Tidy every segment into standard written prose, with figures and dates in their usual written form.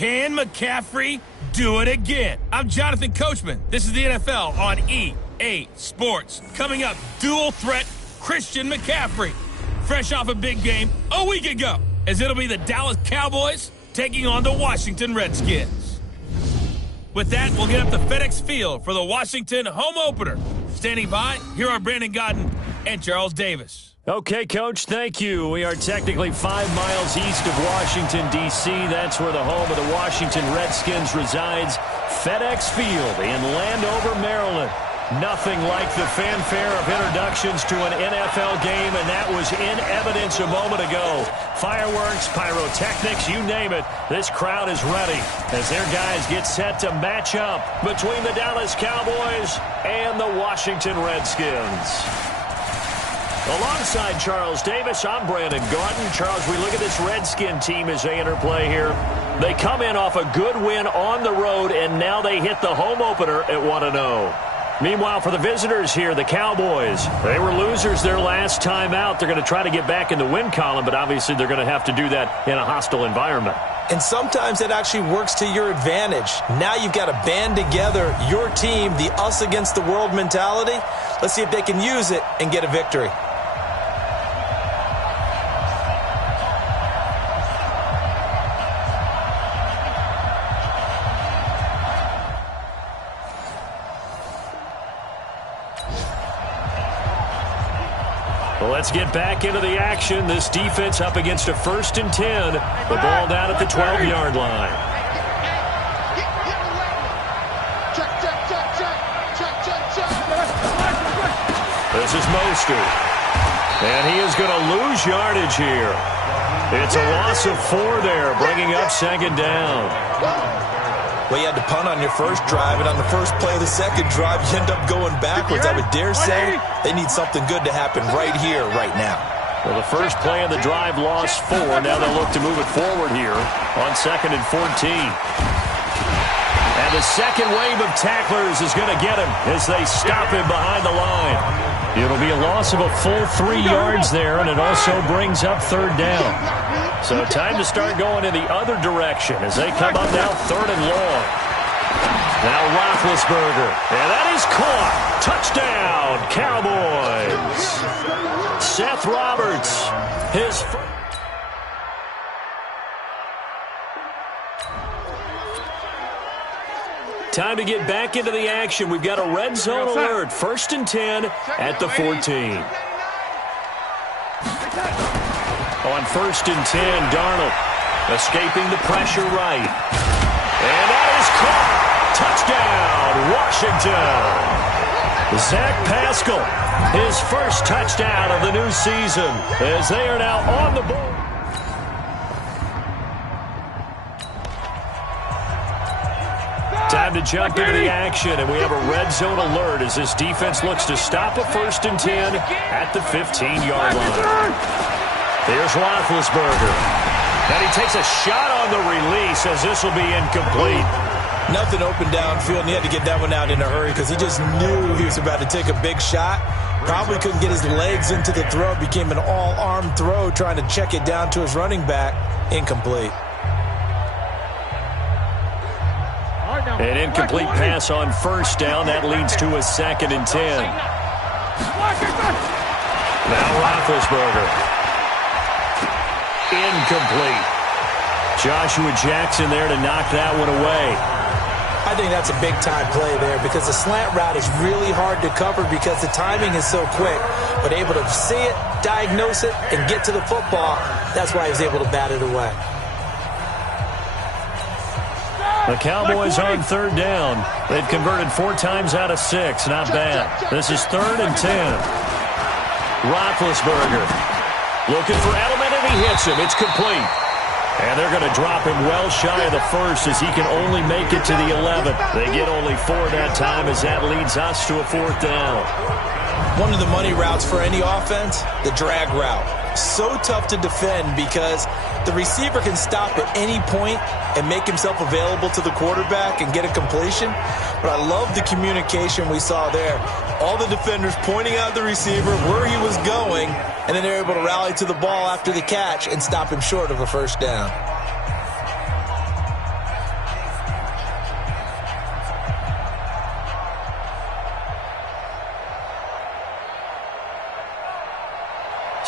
Can McCaffrey do it again? I'm Jonathan Coachman. This is the NFL on EA Sports. Coming up, dual threat Christian McCaffrey. Fresh off a big game a week ago, as it'll be the Dallas Cowboys taking on the Washington Redskins. With that, we'll get up to FedEx Field for the Washington home opener. Standing by, here are Brandon Godden and Charles Davis. Okay, Coach, thank you. We are technically 5 miles east of Washington, D.C. That's where the home of the Washington Redskins resides. FedEx Field in Landover, Maryland. Nothing like the fanfare of introductions to an NFL game, and that was in evidence a moment ago. Fireworks, pyrotechnics, you name it. This crowd is ready as their guys get set to match up between the Dallas Cowboys and the Washington Redskins. Alongside Charles Davis, I'm Brandon Gaudin. Charles, we look at this Redskin team as they interplay here. They come in off a good win on the road, and now they hit the home opener at 1-0. Meanwhile, for the visitors here, the Cowboys, they were losers their last time out. They're going to try to get back in the win column, but obviously they're going to have to do that in a hostile environment. And sometimes it actually works to your advantage. Now you've got to band together your team, the us against the world mentality. Let's see if they can use it and get a victory. Well, let's get back into the action. This defense up against a 1st and 10. The ball down at the 12-yard line. This is Mostert. And he is going to lose yardage here. It's a loss of 4 there, bringing up 2nd down. Well, you had to punt on your first drive, and on the first play of the second drive, you end up going backwards. I would dare say they need something good to happen right here, right now. Well, the first play of the drive lost 4. Now they'll look to move it forward here on 2nd and 14. And the second wave of tacklers is going to get him as they stop him behind the line. It'll be a loss of a full 3 yards there, and it also brings up 3rd down. So time to start going in the other direction as they come up now 3rd and long. Now Roethlisberger, and that is caught. Touchdown, Cowboys. Seth Roberts, his first. Time to get back into the action. We've got a red zone alert. 1st and 10 at the 14. On 1st and 10, Darnold escaping the pressure right. And that is caught. Touchdown, Washington. Zach Pascal, his first touchdown of the new season as they are now on the board. Time to jump into the action, and we have a red zone alert as this defense looks to stop a 1st and 10 at the 15-yard line. There's Roethlisberger. And he takes a shot on the release as this will be incomplete. Nothing open downfield, and he had to get that one out in a hurry because he just knew he was about to take a big shot. Probably couldn't get his legs into the throw. Became an all-arm throw trying to check it down to his running back. Incomplete. An incomplete pass on 1st down. That leads to a 2nd and 10. Now Roethlisberger. Incomplete. Joshua Jackson there to knock that one away. I think that's a big-time play there because the slant route is really hard to cover because the timing is so quick. But able to see it, diagnose it, and get to the football, that's why he was able to bat it away. The Cowboys on 3rd down. They've converted 4 times out of 6. Not bad. This is 3rd and 10. Roethlisberger looking for Edelman, and he hits him. It's complete. And they're going to drop him well shy of the 1st as he can only make it to the 11th. They get only 4 that time as that leads us to a 4th down. One of the money routes for any offense, the drag route. So tough to defend because the receiver can stop at any point and make himself available to the quarterback and get a completion. But I love the communication we saw there. All the defenders pointing out the receiver, where he was going, and then they're able to rally to the ball after the catch and stop him short of a 1st down.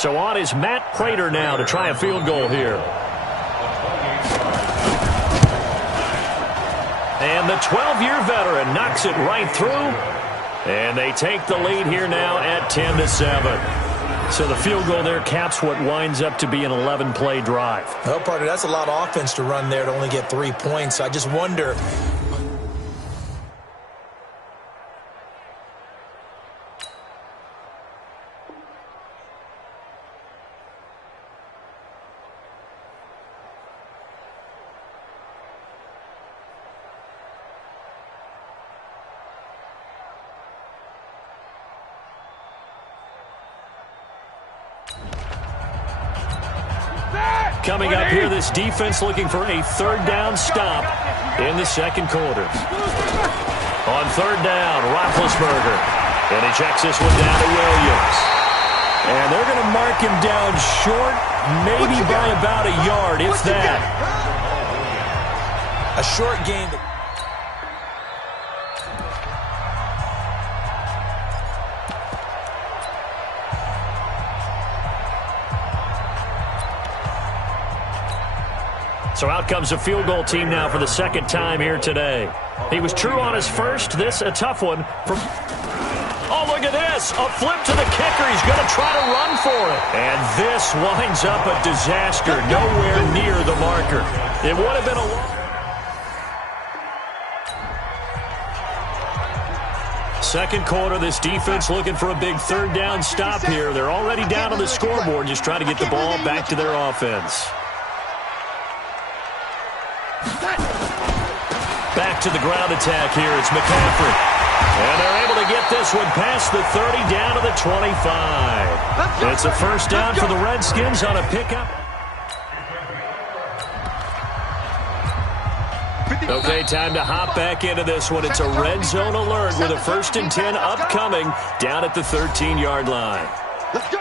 So on is Matt Prater now to try a field goal here. And the 12-year veteran knocks it right through. And they take the lead here now at 10-7. So the field goal there caps what winds up to be an 11-play drive. Well, partner, that's a lot of offense to run there to only get 3 points. I just wonder. Coming up here, this defense looking for a third down stop in the second quarter. On third down, Roethlisberger. And he checks this one down to Williams. And they're going to mark him down short, maybe by about a yard, if that. A short gain. So out comes a field goal team now for the second time here today. He was true on his first. This a tough one. Oh, look at this. A flip to the kicker. He's going to try to run for it. And this winds up a disaster. Nowhere near the marker. It would have been a long... Second quarter, this defense looking for a big third down stop here. They're already down on the scoreboard, just trying to get the ball back to their offense. Back to the ground attack here. It's McCaffrey. And they're able to get this one past the 30 down to the 25. It's a first down for the Redskins on a pickup. Okay, time to hop back into this one. It's a red zone alert with a 1st and 10 upcoming down at the 13-yard line. Let's go.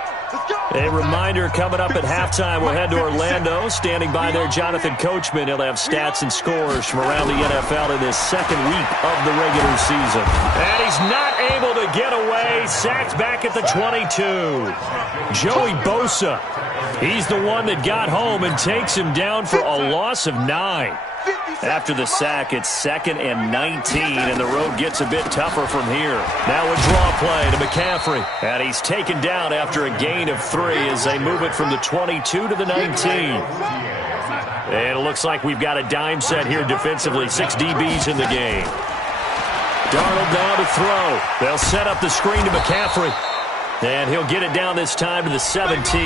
A reminder coming up at halftime, we'll head to Orlando. Standing by there, Jonathan Coachman. He'll have stats and scores from around the NFL in this second week of the regular season. And he's not able to get away. Sacked back at the 22. Joey Bosa. He's the one that got home and takes him down for a loss of 9. After the sack, it's 2nd and 19, and the road gets a bit tougher from here. Now a draw play to McCaffrey, and he's taken down after a gain of 3 as they move it from the 22 to the 19. And it looks like we've got a dime set here defensively. 6 DBs in the game. Darnold down to throw. They'll set up the screen to McCaffrey, and he'll get it down this time to the 17.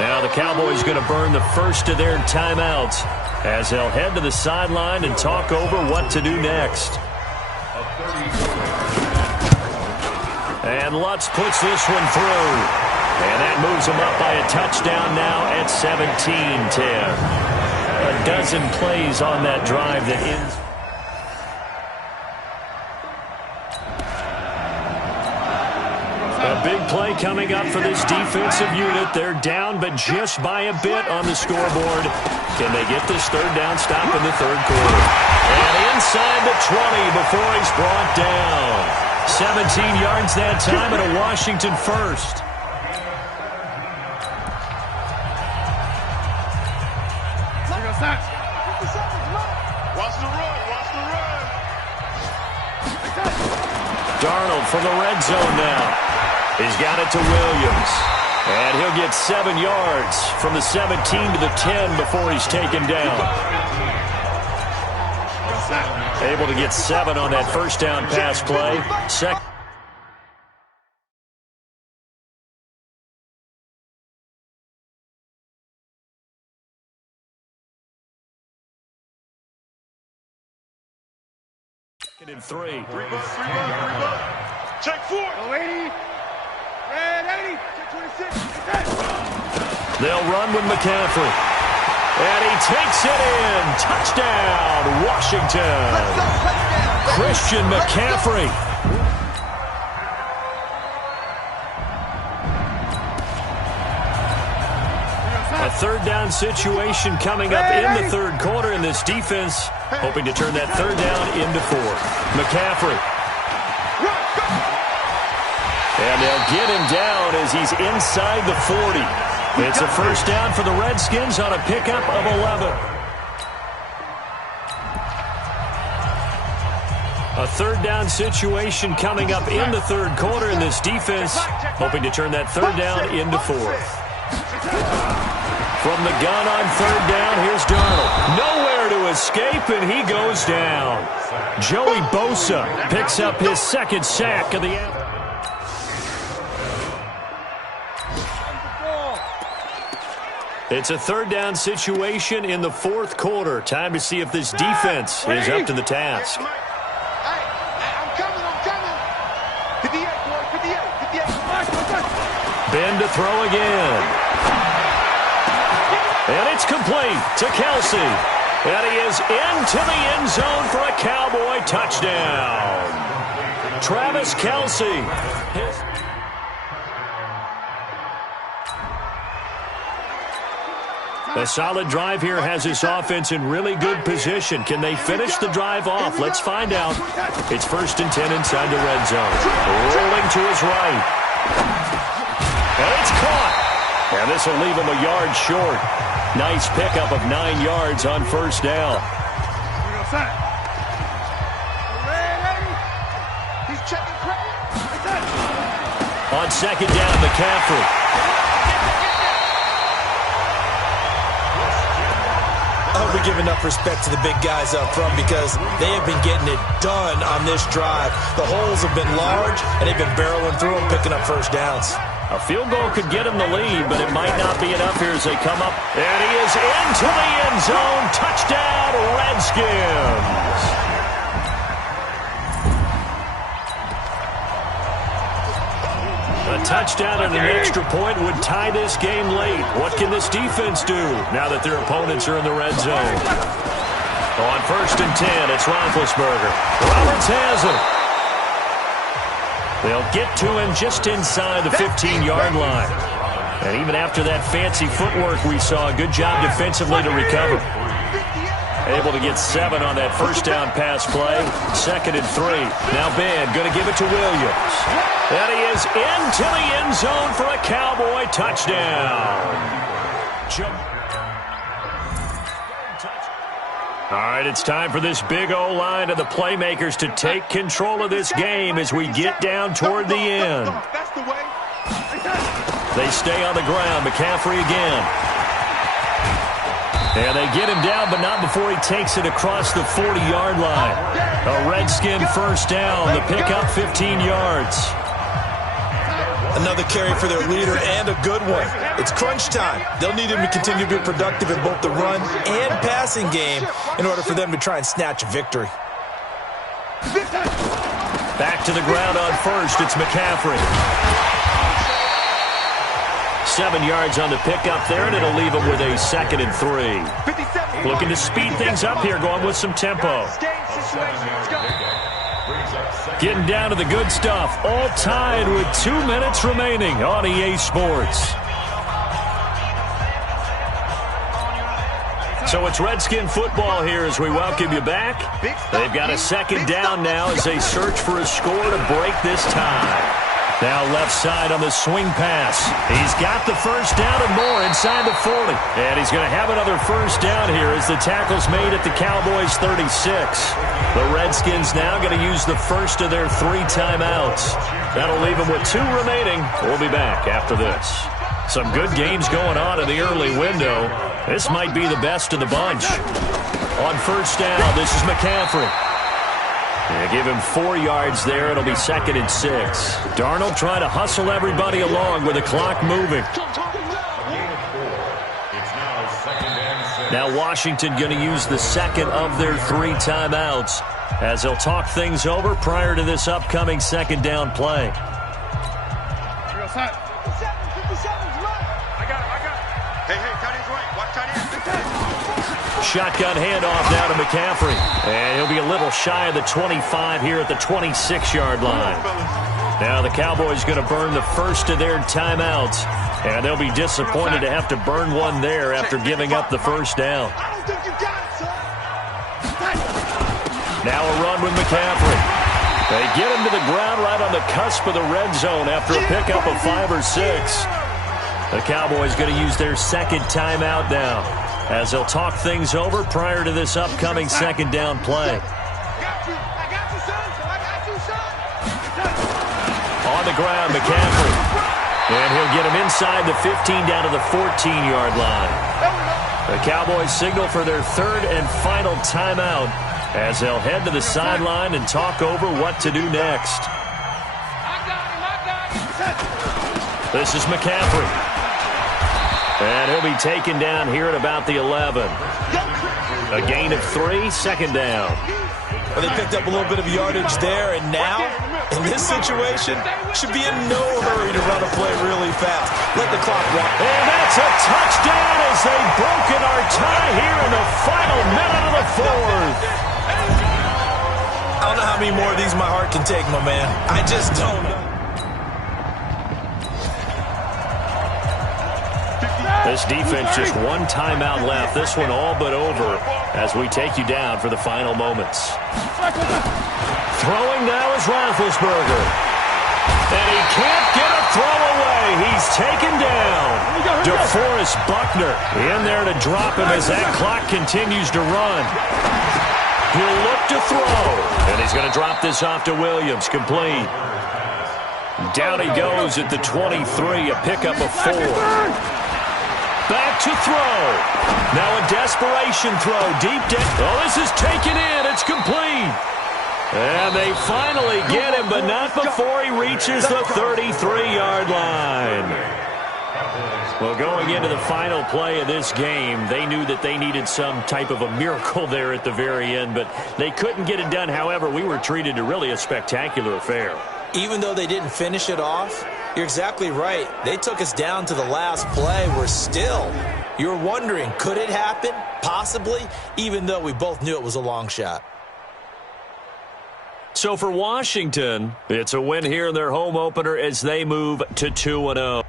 Now the Cowboys going to burn the first of their timeouts, as they'll head to the sideline and talk over what to do next. And Lutz puts this one through. And that moves him up by a touchdown now at 17-10. A dozen plays on that drive that ends. A big play coming up for this defensive unit. They're down, but just by a bit on the scoreboard. Can they get this third down stop in the third quarter? And inside the 20 before he's brought down. 17 yards that time and a Washington first. Watch the run. Darnold from the red zone now. He's got it to Williams. And he'll get 7 yards from the 17 to the 10 before he's taken down. Able to get 7 on that first down pass play. Second. And 3. Check 4. 80. Red 80. Check 26. They'll run with McCaffrey. And he takes it in. Touchdown, Washington. Christian McCaffrey. A third down situation coming up in the third quarter, in this defense hoping to turn that third down into 4. McCaffrey. And they'll get him down as he's inside the 40. It's a first down for the Redskins on a pickup of 11. A third down situation coming up in the third quarter, and this defense hoping to turn that third down into fourth. From the gun on third down, here's Darnold. Nowhere to escape, and he goes down. Joey Bosa picks up his second sack of the afternoon. It's a third down situation in the fourth quarter. Time to see if this defense is up to the task. I'm coming. 58, boy, 58. Ben to throw again. And it's complete to Kelsey. And he is into the end zone for a Cowboy touchdown. Travis Kelsey. A solid drive here has this offense in really good position. Can they finish the drive off? Let's find out. It's 1st and 10 inside the red zone. Rolling to his right. And it's caught. And this will leave him a yard short. Nice pickup of 9 yards on first down. On second down, McCaffrey. I hope we give enough respect to the big guys up front because they have been getting it done on this drive. The holes have been large, and they've been barreling through them, picking up first downs. A field goal could get him the lead, but it might not be enough here as they come up. And he is into the end zone. Touchdown, Redskins. A touchdown and an extra point would tie this game late. What can this defense do now that their opponents are in the red zone? On 1st and 10, it's Roethlisberger. Roberts has it. They'll get to him just inside the 15-yard line. And even after that fancy footwork we saw, a good job defensively to recover. Able to get 7 on that first down pass play. 2nd and 3. Now Ben going to give it to Williams. And he is into the end zone for a Cowboy touchdown. All right, it's time for this big O-line of the playmakers to take control of this game as we get down toward the end. They stay on the ground. McCaffrey again. And they get him down, but not before he takes it across the 40-yard line. A Redskin first down. The pickup 15 yards. Another carry for their leader and a good one. It's crunch time. They'll need him to continue to be productive in both the run and passing game in order for them to try and snatch a victory. Back to the ground on first. It's McCaffrey. 7 yards on the pickup there, and it'll leave him with a 2nd and 3. Looking to speed things up here, going with some tempo. Getting down to the good stuff. All tied with 2 minutes remaining on EA Sports. So it's Redskin football here as we welcome you back. They've got a 2nd down now as they search for a score to break this tie. Now left side on the swing pass. He's got the first down and more inside the 40. And he's going to have another first down here as the tackle's made at the Cowboys' 36. The Redskins now going to use the first of their 3 timeouts. That'll leave them with 2 remaining. We'll be back after this. Some good games going on in the early window. This might be the best of the bunch. On first down, this is McCaffrey. They give him 4 yards there. It'll be 2nd and 6. Darnold trying to hustle everybody along with the clock moving. Now Washington going to use the 2nd of their 3 timeouts as they'll talk things over prior to this upcoming 2nd down play. Shotgun handoff now to McCaffrey. And he'll be a little shy of the 25 here at the 26-yard line. Now the Cowboys going to burn the first of their timeouts. And they'll be disappointed to have to burn one there after giving up the first down. Now a run with McCaffrey. They get him to the ground right on the cusp of the red zone after a pickup of 5 or 6. The Cowboys going to use their second timeout now as they'll talk things over prior to this upcoming second down play. On the ground, McCaffrey. And he'll get him inside the 15 down to the 14-yard line. The Cowboys signal for their third and final timeout as they'll head to the sideline and talk over what to do next. This is McCaffrey. And he'll be taken down here at about the 11. A gain of 3, second down. Well, they picked up a little bit of yardage there, and now, in this situation, should be in no hurry to run a play really fast. Let the clock run. And that's a touchdown as they've broken our tie here in the final minute of the fourth. I don't know how many more of these my heart can take, my man. I just don't know. This defense just one timeout left. This one all but over as we take you down for the final moments. Throwing now is Roethlisberger. And he can't get a throw away. He's taken down. DeForest Buckner in there to drop him as that clock continues to run. He'll look to throw. And he's going to drop this off to Williams. Complete. Down he goes at the 23, a pickup of 4. Back to throw. Now a desperation throw. Deep down. Oh, this is taken in. It's complete. And they finally get him, but not before he reaches the 33-yard line. Well, going into the final play of this game, they knew that they needed some type of a miracle there at the very end, but they couldn't get it done. However, we were treated to really a spectacular affair. Even though they didn't finish it off, you're exactly right. They took us down to the last play. You're wondering, could it happen? Possibly, even though we both knew it was a long shot. So for Washington, it's a win here in their home opener as they move to 2-0.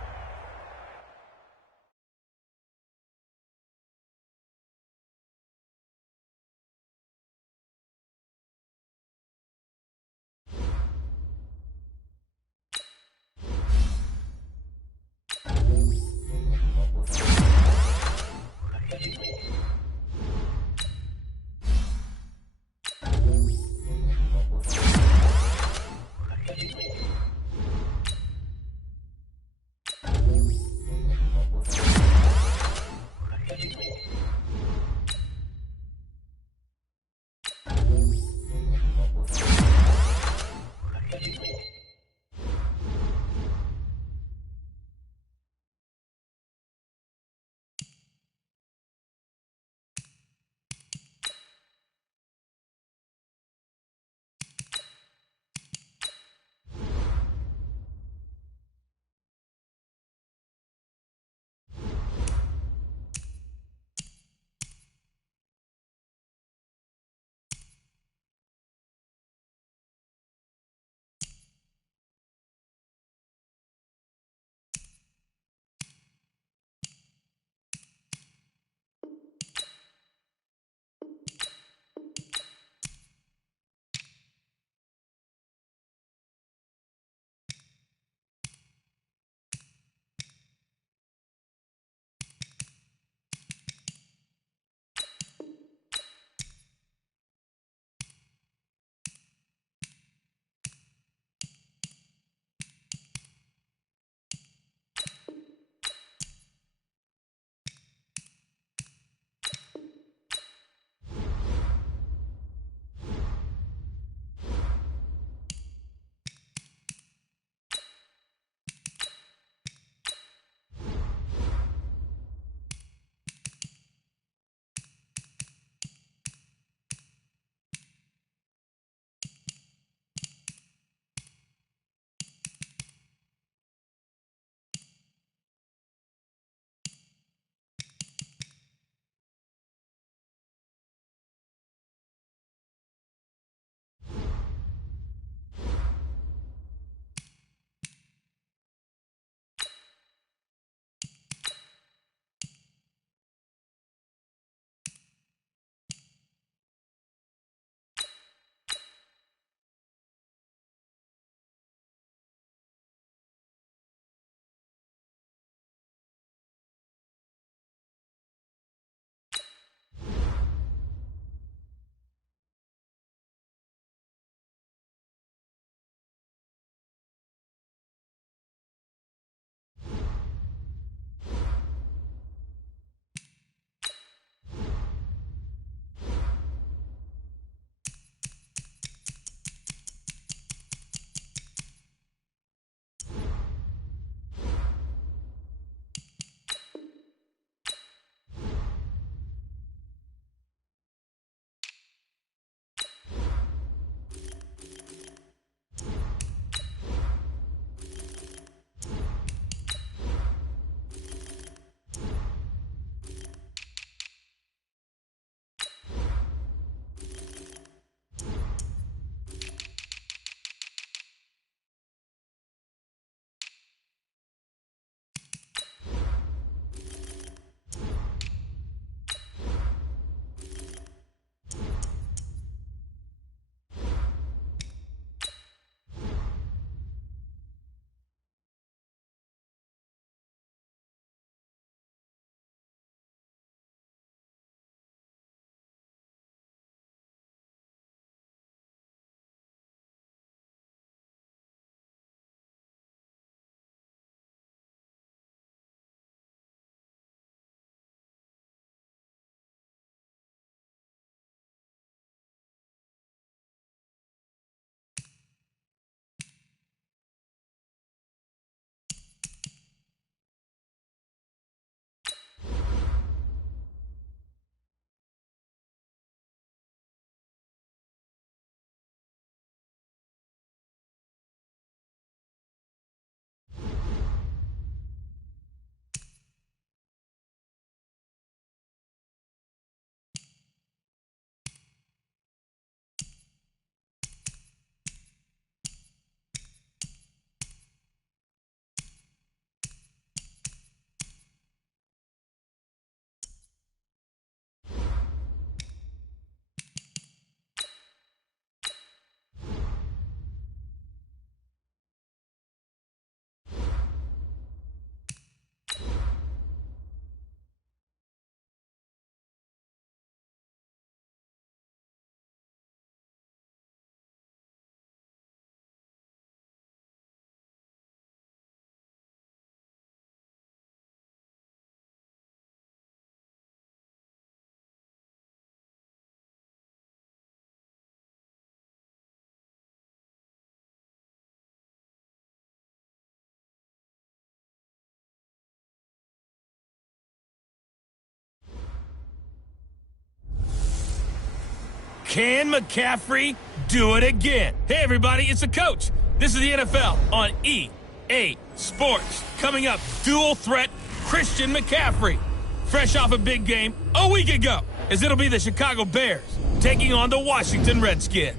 Can McCaffrey do it again? Hey, everybody, it's the coach. This is the NFL on EA Sports. Coming up, dual threat Christian McCaffrey. Fresh off a big game a week ago, as it'll be the Chicago Bears taking on the Washington Redskins.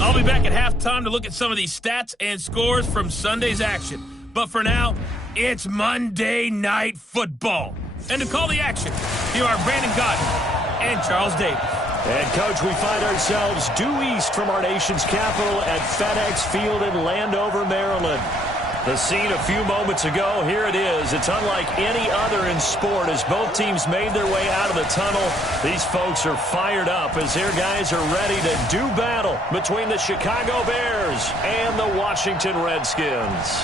I'll be back at halftime to look at some of these stats and scores from Sunday's action. But for now, it's Monday Night Football. And to call the action, here are Brandon Godden and Charles Davis. And, Coach, we find ourselves due east from our nation's capital at FedEx Field in Landover, Maryland. The scene a few moments ago, here it is. It's unlike any other in sport as both teams made their way out of the tunnel. These folks are fired up as their guys are ready to do battle between the Chicago Bears and the Washington Redskins.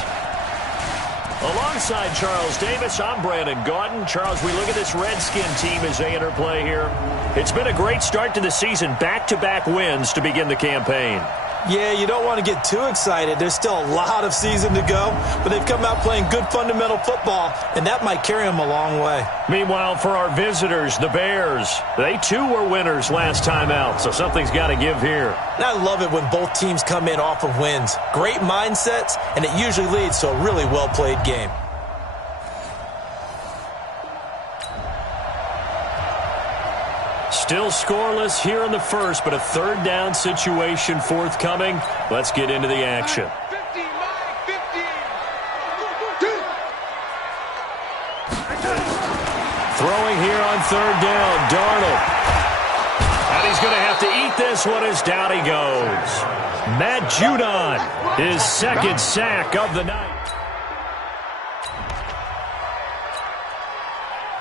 Alongside Charles Davis, I'm Brandon Gaudin. Charles, we look at this Redskin team as they interplay here. It's been a great start to the season, back-to-back wins to begin the campaign. Yeah, you don't want to get too excited. There's still a lot of season to go, but they've come out playing good fundamental football, and that might carry them a long way. Meanwhile, for our visitors, the Bears, they too were winners last time out, so something's got to give here. And I love it when both teams come in off of wins. Great mindsets, and it usually leads to a really well-played game. Still scoreless here in the first, but a third down situation forthcoming. Let's get into the action. Throwing here on third down, Darnold. And he's going to have to eat this one as down he goes. Matt Judon, his second sack of the night.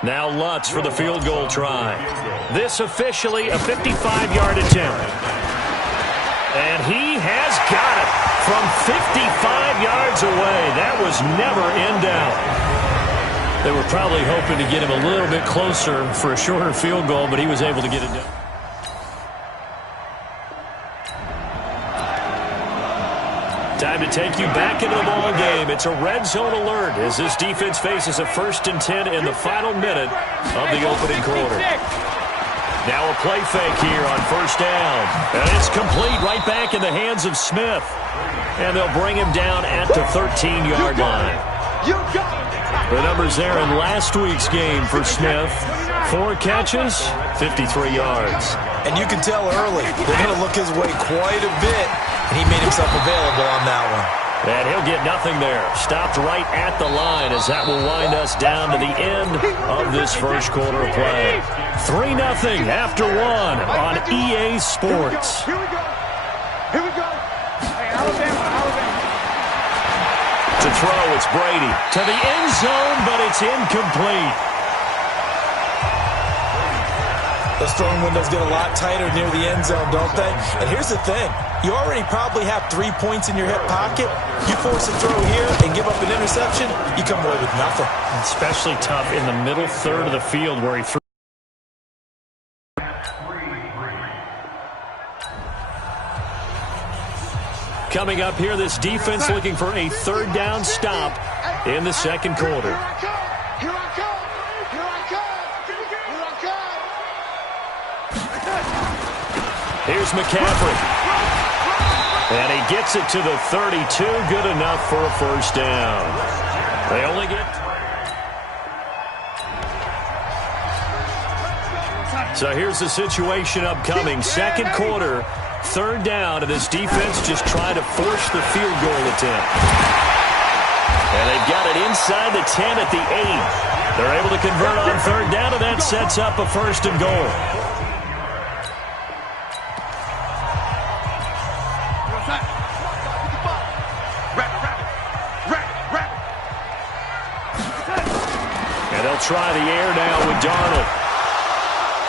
Now Lutz for the field goal try. This officially a 55-yard attempt. And he has got it from 55 yards away. That was never in doubt. They were probably hoping to get him a little bit closer for a shorter field goal, but he was able to get it done. Time to take you back into the ball game. It's a red zone alert as this defense faces a 1st and 10 in the final minute of the opening quarter. Now a play fake here on first down. And it's complete right back in the hands of Smith. And they'll bring him down at the 13-yard line. The numbers there in last week's game for Smith. 4 catches, 53 yards. And you can tell early they're going to look his way quite a bit. And he made himself available on that one. And he'll get nothing there. Stopped right at the line as that will wind us down to the end of this first quarter of play. 3-0 after 1 on EA Sports. Here we go. Here we go. Hey, Alabama. To throw, it's Brady. To the end zone, but it's incomplete. Those throwing windows get a lot tighter near the end zone, don't they? And here's the thing. You already probably have 3 points in your hip pocket. You force a throw here and give up an interception, you come away with nothing. Especially tough in the middle third of the field where he threw. Coming up here, this defense looking for a third down stop in the second quarter. Here I come. Here's McCaffrey. And he gets it to the 32. Good enough for a first down. They only get... So here's the situation upcoming. Second quarter, third down, and this defense just trying to force the field goal attempt. And they've got it inside the 10 at the 8. They're able to convert on third down, and that sets up a first and goal. And they'll try the air now with Darnold.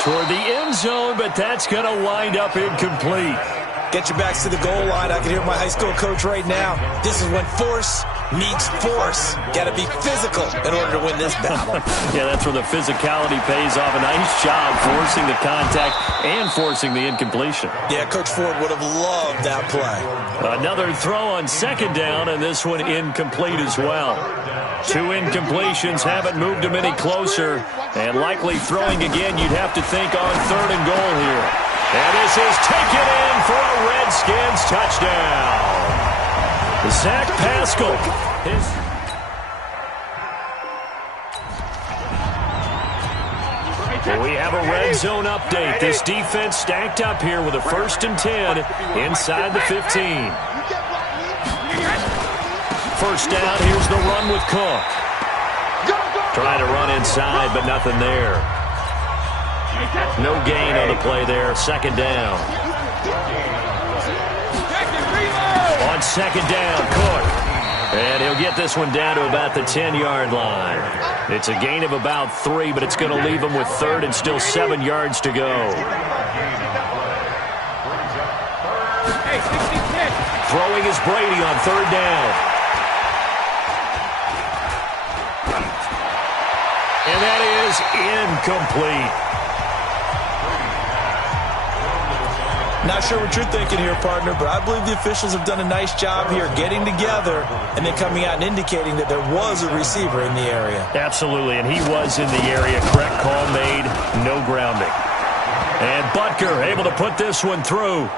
Toward the end zone, but that's going to wind up incomplete. Get your backs to the goal line. I can hear my high school coach right now. This is when force meets force. Got to be physical in order to win this battle. Yeah, that's where the physicality pays off. A nice job forcing the contact and forcing the incompletion. Yeah, Coach Ford would have loved that play. Another throw on second down, and this one incomplete as well. 2 incompletions haven't moved him any closer, and likely throwing again, you'd have to think on third and goal here. And this is taken in for a Redskins touchdown. Zach Pascal. Well, we have a red zone update. This defense stacked up here with a 1st and 10 inside the 15. First down, here's the run with Cook. Trying to run inside, but nothing there. No gain on the play there. 2nd down. On 2nd down, Cook. And he'll get this one down to about the 10-yard line. It's a gain of about 3, but it's going to leave him with 3rd and still 7 yards to go. Throwing is Brady on 3rd down. And that is incomplete. Not sure what you're thinking here, partner, but I believe the officials have done a nice job here getting together and then coming out and indicating that there was a receiver in the area. Absolutely, and he was in the area. Correct call made, no grounding. And Butker able to put this one through.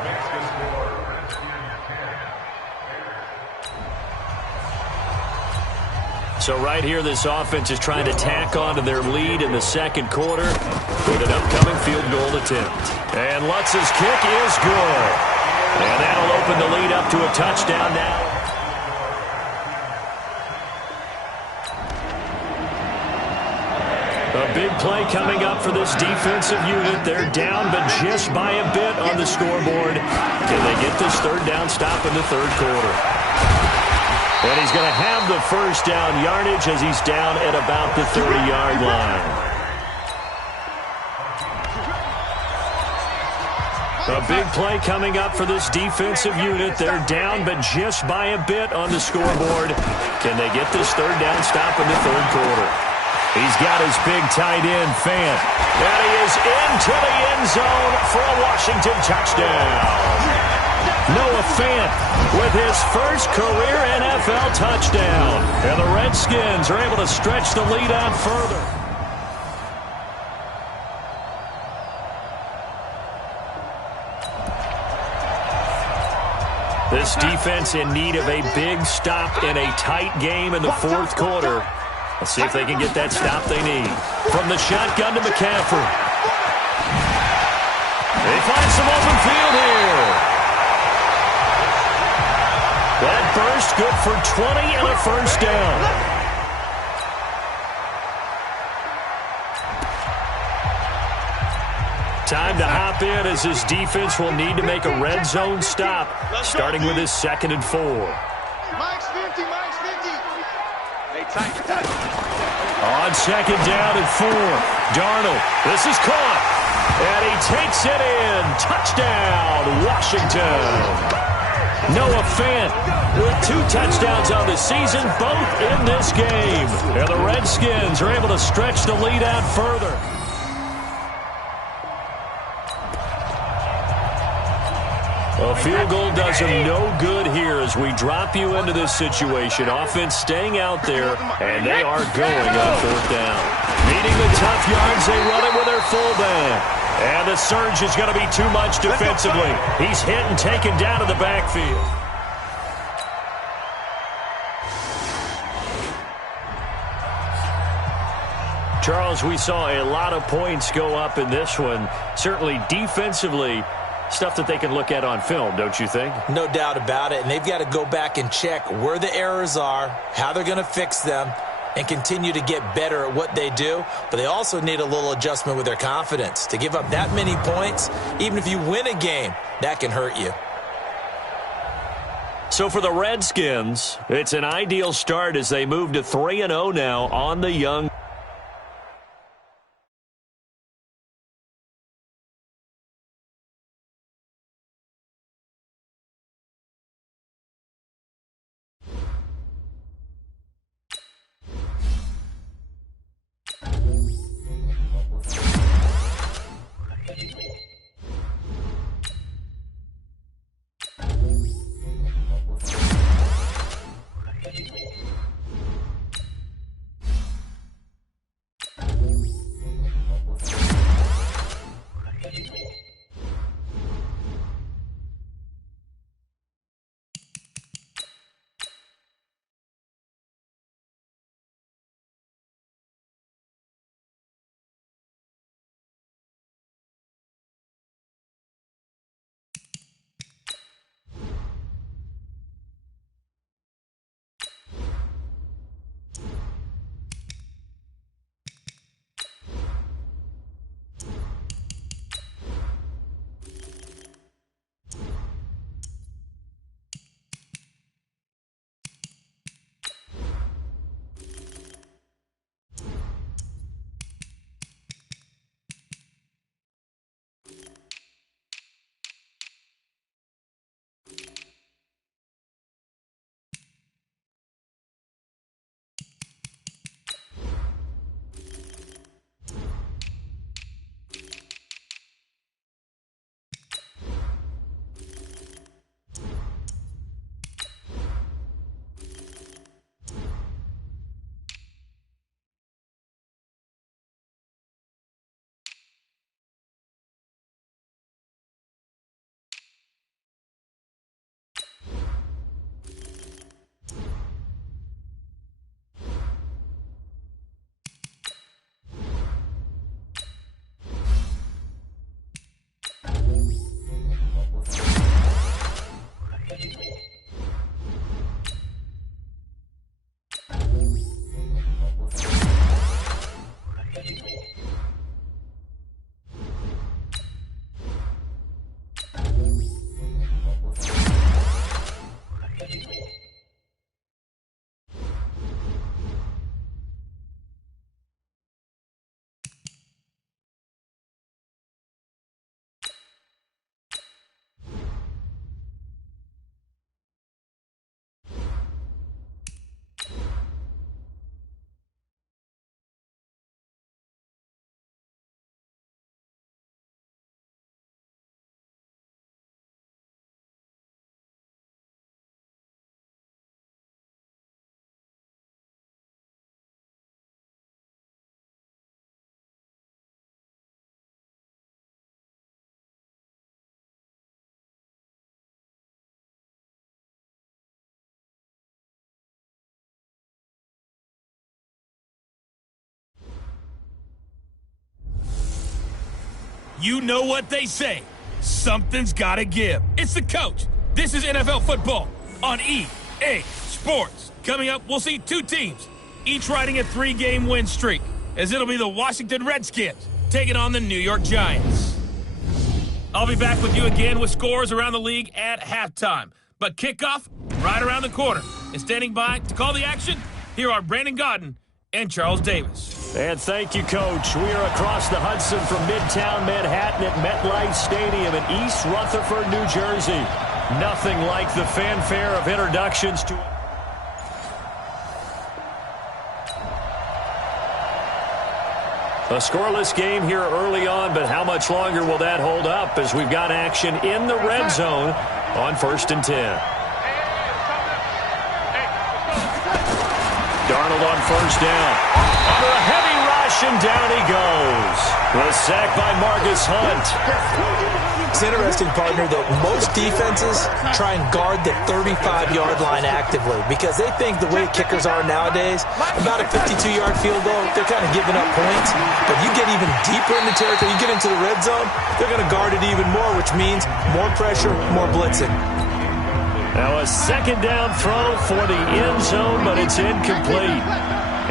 So right here, this offense is trying to tack on to their lead in the 2nd quarter with an upcoming field goal attempt. And Lutz's kick is good. And that'll open the lead up to a touchdown now. A big play coming up for this defensive unit. They're down, but just by a bit on the scoreboard. Can they get this 3rd down stop in the 3rd quarter? And he's going to have the 1st down yardage as he's down at about the 30-yard line. A big play coming up for this defensive unit. They're down, but just by a bit on the scoreboard. Can they get this 3rd down stop in the 3rd quarter? He's got his big tight end, Fant. And he is into the end zone for a Washington touchdown. Noah Fant with his first career NFL touchdown. And the Redskins are able to stretch the lead out further. This defense in need of a big stop in a tight game in the 4th quarter. Let's see if they can get that stop they need. From the shotgun to McCaffrey. They find some open field here. That burst good for 20 and a 1st down. Time to hop in as this defense will need to make a red zone stop, starting with his 2nd and 4. Mike's 50, Mike's 50. Hey, tight. On 2nd down and 4. Darnold, this is caught. And he takes it in. Touchdown, Washington. Noah Fant with 2 touchdowns on the season, both in this game. And the Redskins are able to stretch the lead out further. A field goal does them no good here as we drop you into this situation. Offense staying out there, and they are going on 4th down. Needing the tough yards, they run it with their fullback. And the surge is going to be too much defensively. He's hit and taken down to the backfield. Charles, we saw a lot of points go up in this one. Certainly defensively, stuff that they can look at on film, don't you think? No doubt about it. And they've got to go back and check where the errors are, how they're going to fix them, and continue to get better at what they do. But they also need a little adjustment with their confidence. To give up that many points, even if you win a game, that can hurt you. So for the Redskins, it's an ideal start as they move to 3-0 now on the young. You know what they say. Something's got to give. It's the coach. This is NFL football on EA Sports. Coming up, we'll see two teams, each riding a 3-game win streak, as it'll be the Washington Redskins taking on the New York Giants. I'll be back with you again with scores around the league at halftime. But kickoff right around the corner. And standing by to call the action, here are Brandon Godden and Charles Davis. And thank you, Coach. We are across the Hudson from Midtown Manhattan at MetLife Stadium in East Rutherford, New Jersey. Nothing like the fanfare of introductions to... A scoreless game here early on, but how much longer will that hold up as we've got action in the red zone on 1st and 10. Darnold on 1st down. Under a heavy rush, and down he goes. The sack by Marcus Hunt. It's interesting, partner, that most defenses try and guard the 35-yard line actively because they think the way kickers are nowadays, about a 52-yard field goal, they're kind of giving up points. But you get even deeper in the territory, you get into the red zone, they're going to guard it even more, which means more pressure, more blitzing. Now a 2nd down throw for the end zone, but it's incomplete.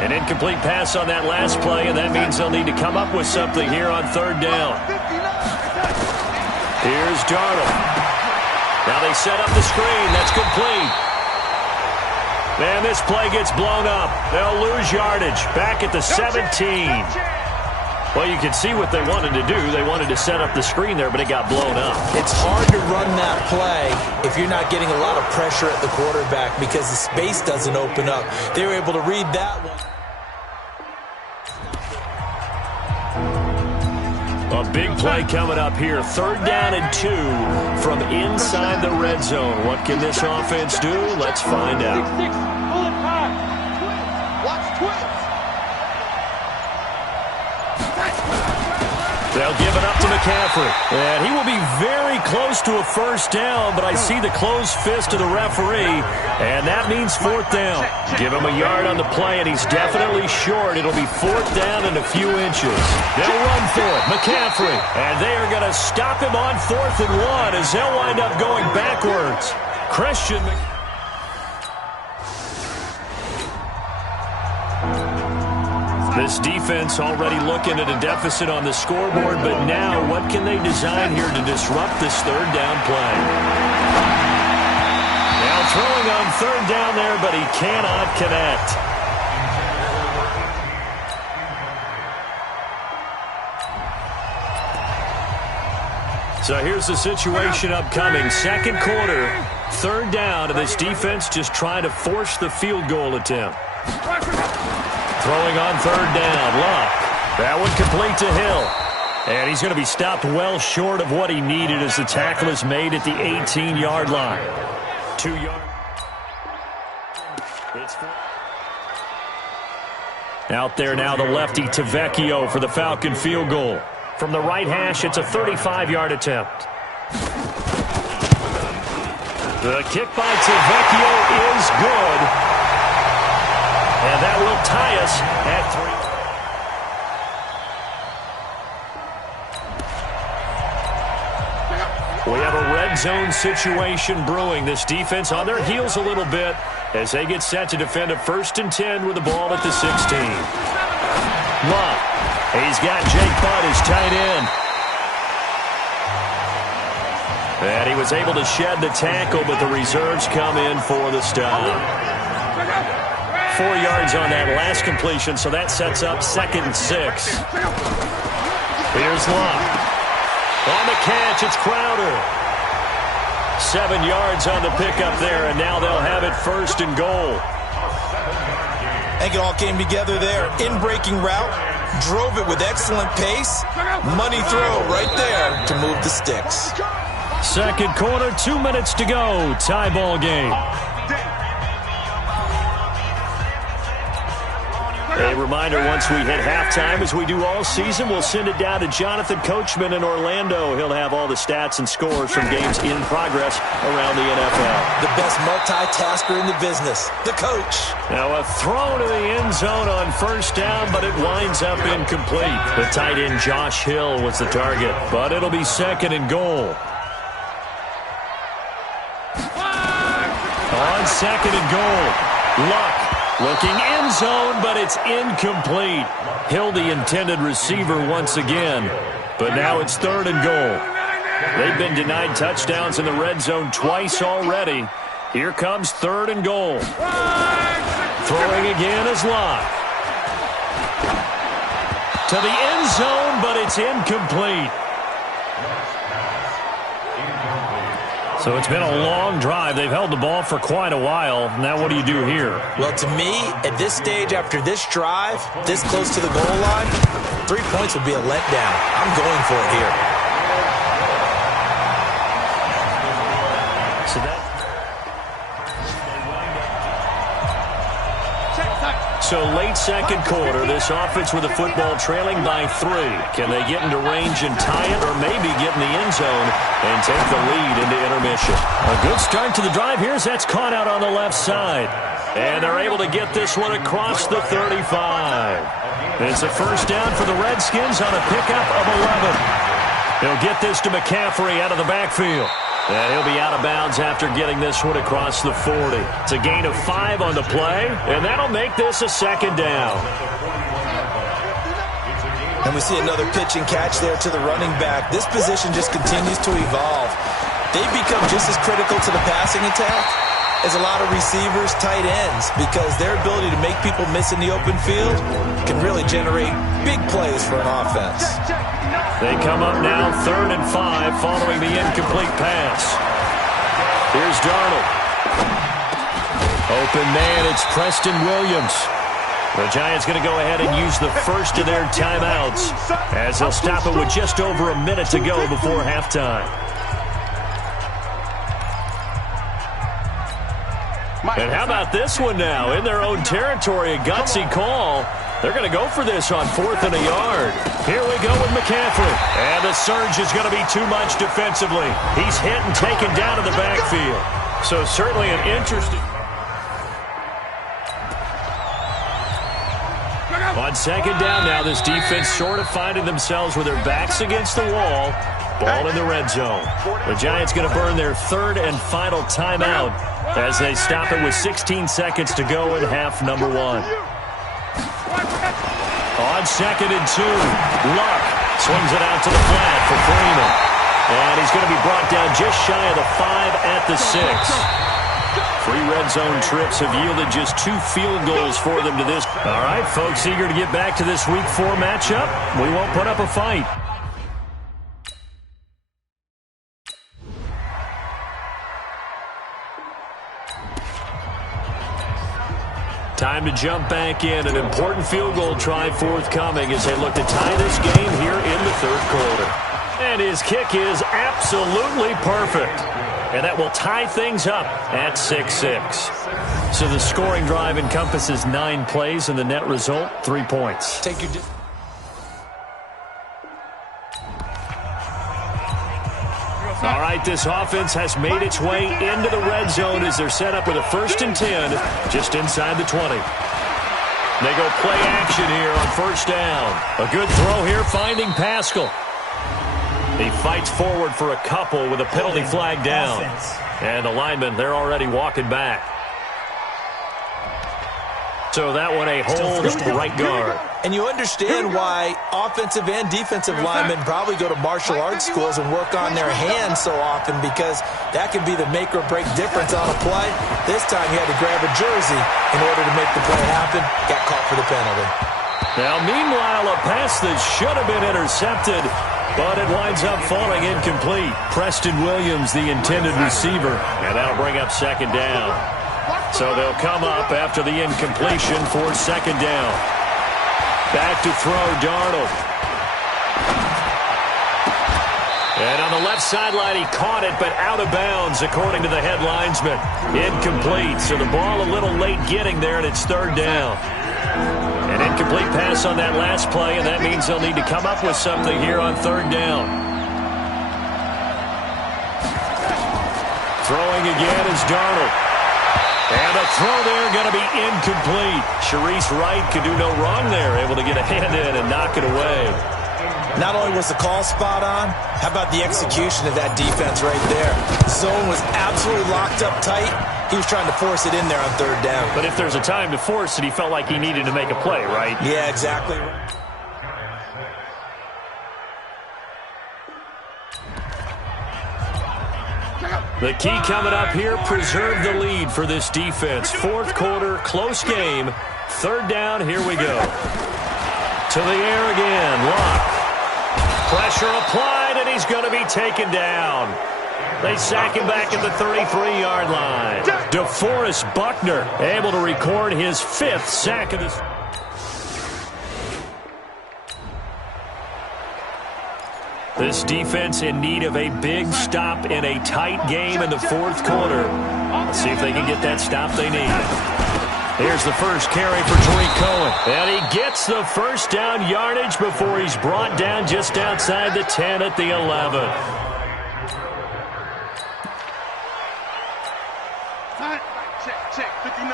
An incomplete pass on that last play, and that means they'll need to come up with something here on 3rd down. Here's Darnold. Now they set up the screen. That's complete. Man, this play gets blown up. They'll lose yardage. Back at the 17. Well, you can see what they wanted to do. They wanted to set up the screen there, but it got blown up. It's hard to run that play if you're not getting a lot of pressure at the quarterback because the space doesn't open up. They were able to read that one. A big play coming up here. 3rd down and 2 from inside the red zone. What can this offense do? Let's find out. Watch twitch. They'll give it up to McCaffrey. And he will be very close to a 1st down, but I see the closed fist of the referee, and that means 4th down. Give him a yard on the play, and he's definitely short. It'll be 4th down and a few inches. They'll run for it. McCaffrey. And they are going to stop him on 4th and 1 as they'll wind up going backwards. Christian McCaffrey. This defense already looking at a deficit on the scoreboard, but now what can they design here to disrupt this 3rd down play? Now throwing on 3rd down there, but he cannot connect. So here's the situation upcoming. 2nd quarter, 3rd down, and this defense just trying to force the field goal attempt. Throwing on 3rd down, Luck. That one complete to Hill. And he's going to be stopped well short of what he needed as the tackle is made at the 18-yard line. 2 yards. Out there now, the lefty Tavecchio for the Falcon field goal. From the right hash, it's a 35-yard attempt. The kick by Tavecchio is good. And that will tie us at 3. We have a red zone situation brewing. This defense on their heels a little bit as they get set to defend a 1st and 10 with the ball at the 16. Luck. He's got Jake Butt as tight end. And he was able to shed the tackle, but the reserves come in for the stop. 4 yards on that last completion, so that sets up 2nd and 6. Here's Luck. On the catch, it's Crowder. 7 yards on the pickup there, and now they'll have it 1st and goal. I think it all came together there. In-breaking route, drove it with excellent pace. Money throw right there to move the sticks. 2nd quarter, 2 minutes to go. Tie ball game. A reminder, once we hit halftime, as we do all season, we'll send it down to Jonathan Coachman in Orlando. He'll have all the stats and scores from games in progress around the NFL. The best multitasker in the business, the coach. Now a throw to the end zone on first down, but it winds up incomplete. The tight end Josh Hill was the target, but it'll be second and goal. On second and goal, Luck. Looking end zone, but it's incomplete. Hill, the intended receiver once again. But now it's third and goal. They've been denied touchdowns in the red zone twice already. Here comes third and goal. Throwing again is Luck. To the end zone, but it's incomplete. So it's been a long drive. They've held the ball for quite a while. Now what do you do here? Well, to me, at this stage, after this drive, this close to the goal line, 3 points would be a letdown. I'm going for it here. So late second quarter, this offense with the football trailing by 3. Can they get into range and tie it, or maybe get in the end zone and take the lead into intermission? A good start to the drive here as that's caught out on the left side. And they're able to get this one across the 35. It's a first down for the Redskins on a pickup of 11. He'll get this to McCaffrey out of the backfield. And he'll be out of bounds after getting this one across the 40. It's a gain of 5 on the play, and that'll make this a second down. And we see another pitch and catch there to the running back. This position just continues to evolve. They've become just as critical to the passing attack as a lot of receivers, tight ends, because their ability to make people miss in the open field can really generate big plays for an offense. They come up now, 3rd and 5, following the incomplete pass. Here's Darnold. Open man, it's Preston Williams. The Giants going to go ahead and use the first of their timeouts as they'll stop it with just over a minute to go before halftime. And how about this one now? In their own territory, a gutsy call. They're going to go for this on 4th and a yard. Here we go with McCaffrey. And the surge is going to be too much defensively. He's hit and taken down to the backfield. So certainly an interesting... On second down now, this defense sort of finding themselves with their backs against the wall. Ball in the red zone. The Giants going to burn their 3rd and final timeout as they stop it with 16 seconds to go in half number 1. On 2nd and 2, Luck swings it out to the flat for Freeman. And he's going to be brought down just shy of the 5 at the 6. 3 red zone trips have yielded just 2 field goals for them to this. All right, folks, eager to get back to this Week 4 matchup. We won't put up a fight. Time to jump back in. An important field goal try forthcoming as they look to tie this game here in the 3rd quarter. And his kick is absolutely perfect. And that will tie things up at 6-6. So the scoring drive encompasses 9 plays, and the net result, 3 points. Take your... All right, this offense has made its way into the red zone as they're set up with a 1st and 10 just inside the 20. They go play action here on 1st down. A good throw here finding Pascal. He fights forward for a couple with a penalty flag down. And the linemen, they're already walking back. So that one a hold right guard. And you understand why offensive and defensive linemen probably go to martial arts schools and work on their hands so often, because that can be the make or break difference on a play. This time he had to grab a jersey in order to make the play happen. Got caught for the penalty. Now, meanwhile, a pass that should have been intercepted, but it winds up falling incomplete. Preston Williams, the intended receiver, and that'll bring up 2nd down. So they'll come up after the incompletion for 2nd down. Back to throw, Darnold. And on the left sideline, he caught it, but out of bounds, according to the head linesman. Incomplete, so the ball a little late getting there, and it's 3rd down. An incomplete pass on that last play, and that means they'll need to come up with something here on third down. Throwing again is Darnold. And a throw there going to be incomplete. Sharice Wright could do no wrong there, able to get a hand in and knock it away. Not only was the call spot on, how about the execution of that defense right there? Zone was absolutely locked up tight. He was trying to force it in there on third down. But if there's a time to force it, he felt like he needed to make a play, right? Yeah, exactly right. The key coming up here, preserve the lead for this defense. Fourth quarter, close game. Third down, here we go. To the air again, Locke. Pressure applied, and he's going to be taken down. They sack him back at the 33-yard line. DeForest Buckner able to record his 5th sack of this. This defense in need of a big stop in a tight game in the fourth quarter. Let's see if they can get that stop they need. Here's the first carry for Tariq Cohen. And he gets the first down yardage before he's brought down just outside the 10 at the 11. Check, 59.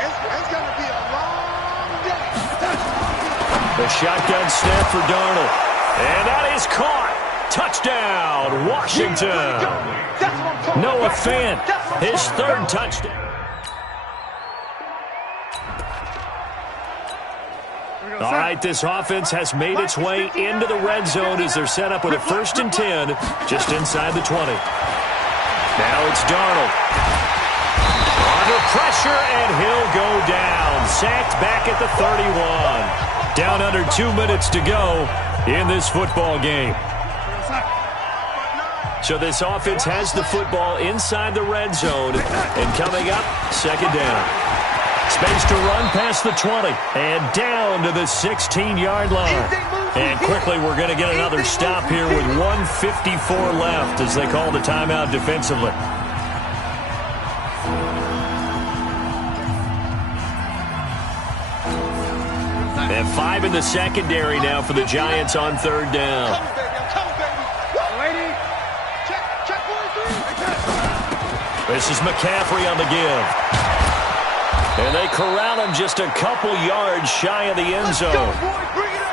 It's going to be a long day. The shotgun snap for Darnold. And that is caught. Touchdown, Washington. Noah Fant, his 3rd touchdown. All right, this offense has made its way into the red zone as they're set up with a 1st and 10 just inside the 20. Now it's Darnold. Under pressure, and he'll go down. Sacked back at the 31. Down under 2 minutes to go in this football game. So this offense has the football inside the red zone. And coming up, 2nd down. Space to run past the 20 and down to the 16-yard line. And quickly we're going to get another stop here with 1:54 left as they call the timeout defensively. And 5 in the secondary now for the Giants on 3rd down. This is McCaffrey on the give. And they corral him just a couple yards shy of the end zone.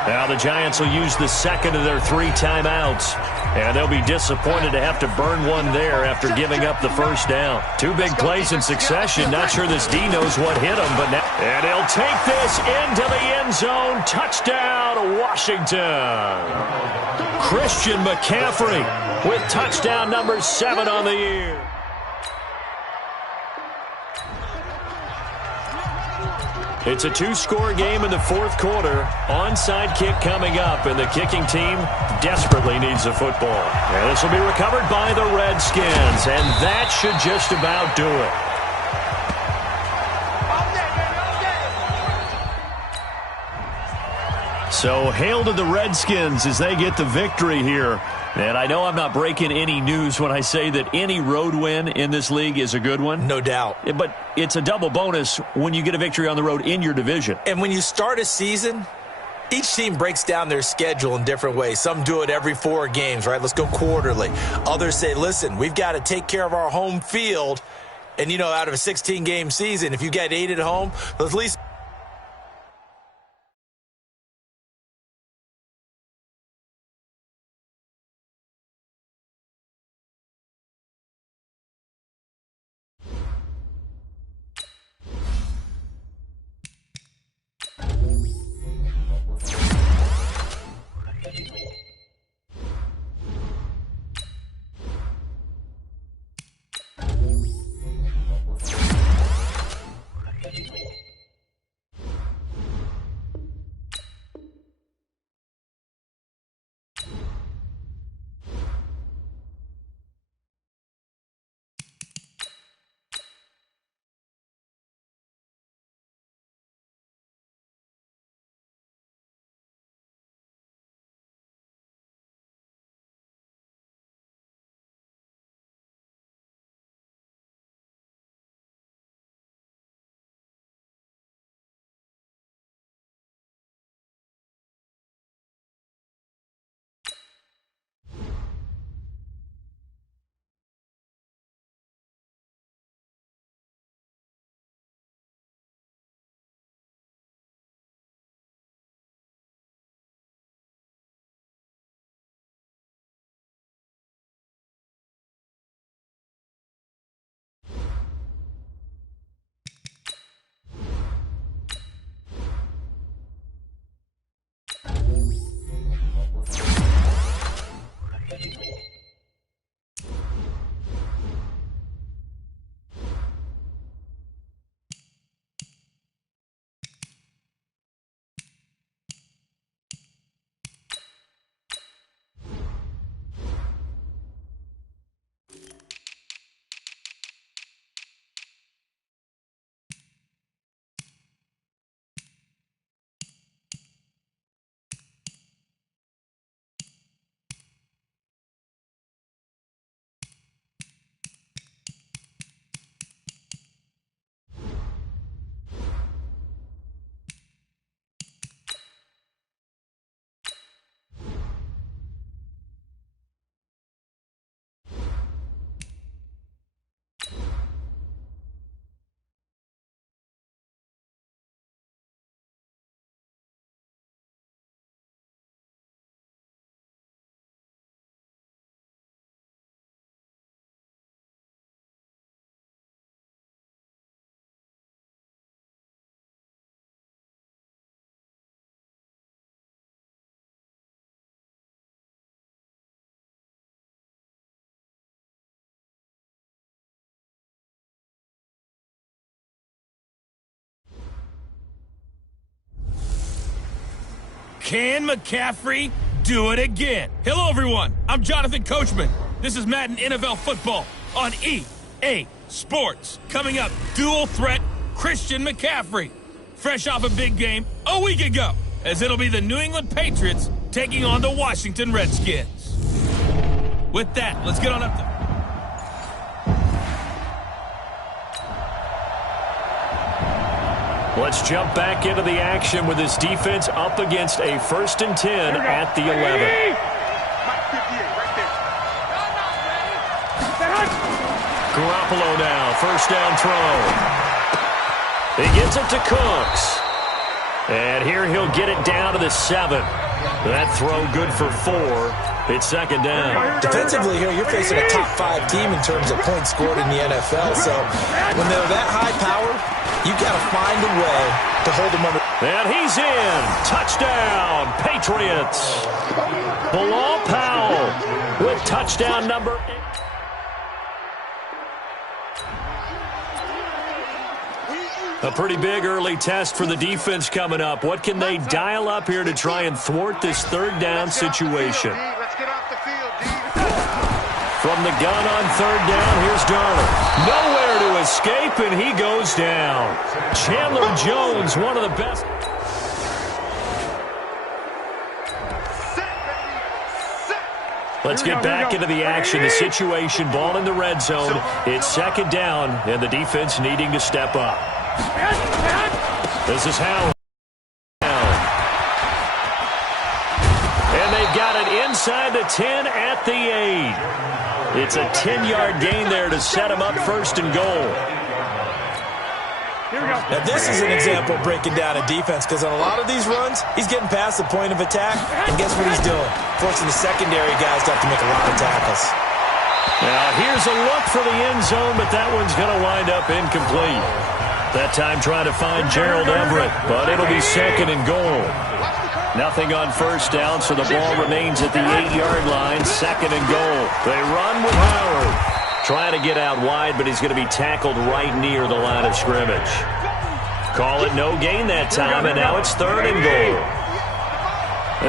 Now the Giants will use the 2nd of their 3 timeouts. And they'll be disappointed to have to burn one there after giving up the 1st down. 2 big plays in succession. Not sure this D knows what hit him. And he'll take this into the end zone. Touchdown, Washington. Christian McCaffrey with touchdown number 7 on the year. It's a 2-score game in the fourth quarter. Onside kick coming up, and the kicking team desperately needs a football. And this will be recovered by the Redskins, and that should just about do it. So hail to the Redskins as they get the victory here. And I know I'm not breaking any news when I say that any road win in this league is a good one. No doubt. But it's a double bonus when you get a victory on the road in your division. And when you start a season, each team breaks down their schedule in different ways. Some do it every 4 games, right? Let's go quarterly. Others say, listen, we've got to take care of our home field. And, you know, out of a 16-game season, if you get 8 at home, at least Can McCaffrey do it again? Hello, everyone. I'm Jonathan Coachman. This is Madden NFL Football on EA Sports. Coming up, dual threat Christian McCaffrey. Fresh off a big game a week ago, as it'll be the New England Patriots taking on the Washington Redskins. With that, let's get on up to... Let's jump back into the action with this defense up against a 1st and 10 at the 11. Garoppolo now, 1st down throw. He gets it to Cooks. And here he'll get it down to the 7. That throw good for 4. It's 2nd down. Defensively here, you're facing a top 5 team in terms of points scored in the NFL. So when they're that high power, you've got to find a way to hold them under. And he's in. Touchdown, Patriots. Bilal Powell with touchdown number 8. A pretty big early test for the defense coming up. What can they dial up here to try and thwart this 3rd down situation? From the gun on 3rd down, here's Darnold. Nowhere to escape, and he goes down. Chandler Jones, one of the best. Let's get back into the action. The situation, ball in the red zone. It's 2nd down, and the defense needing to step up. This is Howard. And they've got it inside the 10 at the 8. It's a 10-yard gain there to set him up 1st and goal. Now this is an example of breaking down a defense, because on a lot of these runs, he's getting past the point of attack, and guess what he's doing? Forcing the secondary guys to have to make a lot of tackles. Now here's a look for the end zone, but that one's going to wind up incomplete. That time trying to find Gerald Everett, but it'll be 2nd and goal. Nothing on 1st down, so the ball remains at the 8-yard line, 2nd and goal. They run with Howard. Trying to get out wide, but he's going to be tackled right near the line of scrimmage. Call it no gain that time, and now it's 3rd and goal.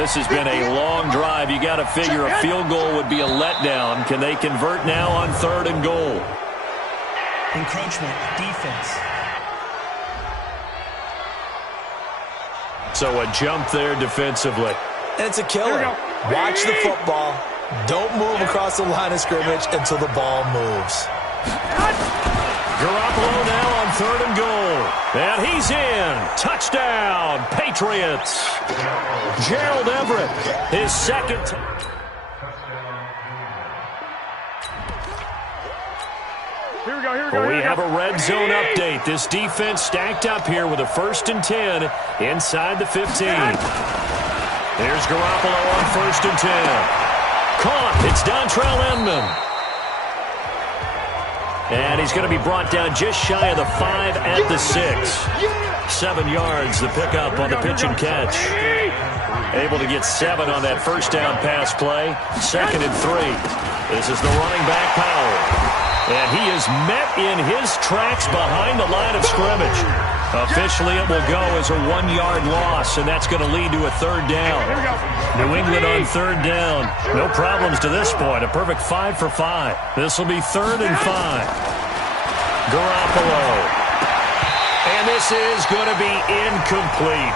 This has been a long drive. You got to figure a field goal would be a letdown. Can they convert now on 3rd and goal? Encroachment, defense. So a jump there defensively. It's a killer. Watch the football. Don't move across the line of scrimmage until the ball moves. Garoppolo now on 3rd and goal. And he's in. Touchdown, Patriots. Gerald Everett, his 2nd. We have a red zone update. This defense stacked up here with a 1st and 10 inside the 15. Here's Garoppolo on 1st and 10. Caught. It's Dontrell Inman. And he's going to be brought down just shy of the 5 at the 6. 7 yards, the pickup on the pitch and catch. Able to get 7 on that 1st down pass play. 2nd and 3. This is the running back, Powell. And he is met in his tracks behind the line of scrimmage. Officially, it will go as a 1-yard loss, and that's going to lead to a 3rd down. New England on 3rd down. No problems to this point. A perfect 5 for 5. This will be 3rd and 5. Garoppolo. And this is going to be incomplete.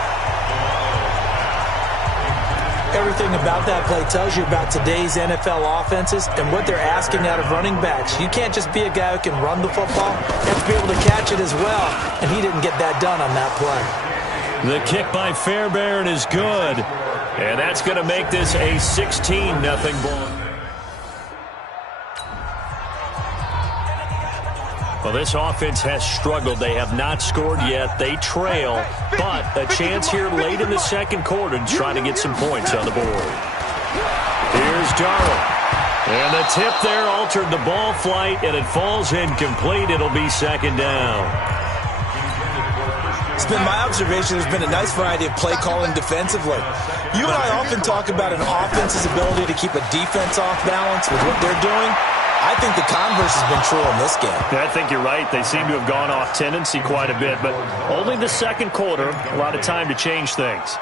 Everything about that play tells you about today's NFL offenses and what they're asking out of running backs. You can't just be a guy who can run the football. You have to be able to catch it as well, and he didn't get that done on that play. The kick by Fairbairn is good, and that's going to make this a 16-0 ball. Well, this offense has struggled. They have not scored yet. They trail, but a chance here late in the 2nd quarter to try to get some points on the board. Here's Darnold. And the tip there altered the ball flight, and it falls incomplete. It'll be 2nd down. It's been my observation there's been a nice variety of play calling defensively. You and I often talk about an offense's ability to keep a defense off balance with what they're doing. I think the converse has been true in this game. Yeah, I think you're right. They seem to have gone off tendency quite a bit, but only the second quarter, a lot of time to change things.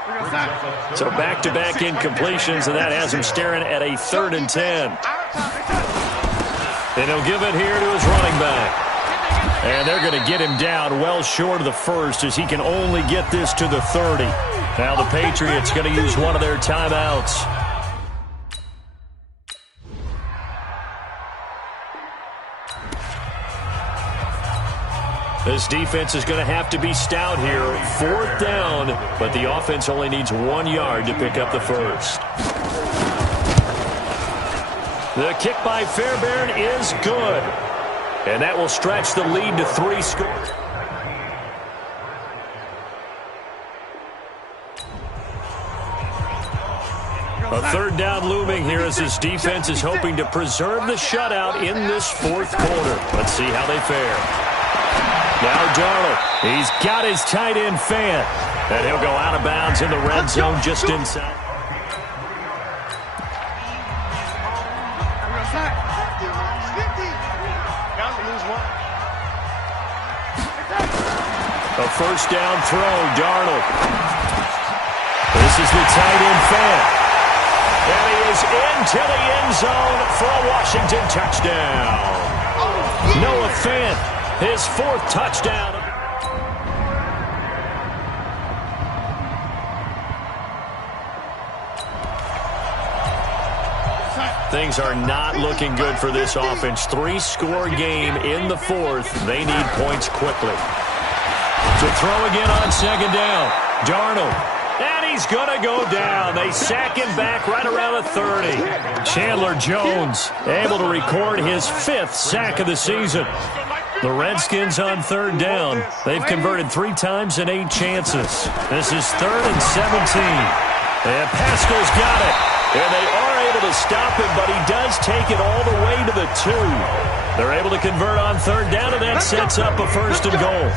So back-to-back incompletions, and that has him staring at a 3rd and 10. And he'll give it here to his running back. And they're going to get him down well short of the first as he can only get this to the 30. Now the Patriots going to use one of their timeouts. This defense is going to have to be stout here. 4th down, but the offense only needs 1 yard to pick up the first. The kick by Fairbairn is good. And that will stretch the lead to 3 scores. A 3rd down looming here as this defense is hoping to preserve the shutout in this 4th quarter. Let's see how they fare. Now Darnold, he's got his tight end fan. And he'll go out of bounds in the red zone just inside. A 1st down throw, Darnold. This is the tight end fan. And he is into the end zone for a Washington touchdown. Noah Fant, his 4th touchdown. Things are not looking good for this offense. 3-score game in the 4th. They need points quickly. To throw again on 2nd down. Darnold. And he's going to go down. They sack him back right around the 30. Chandler Jones able to record his 5th sack of the season. The Redskins on 3rd down. They've converted 3 times in 8 chances. This is 3rd and 17. And Pascal's got it. And they are able to stop him, but he does take it all the way to the 2. They're able to convert on 3rd down, and that sets up a 1st and goal.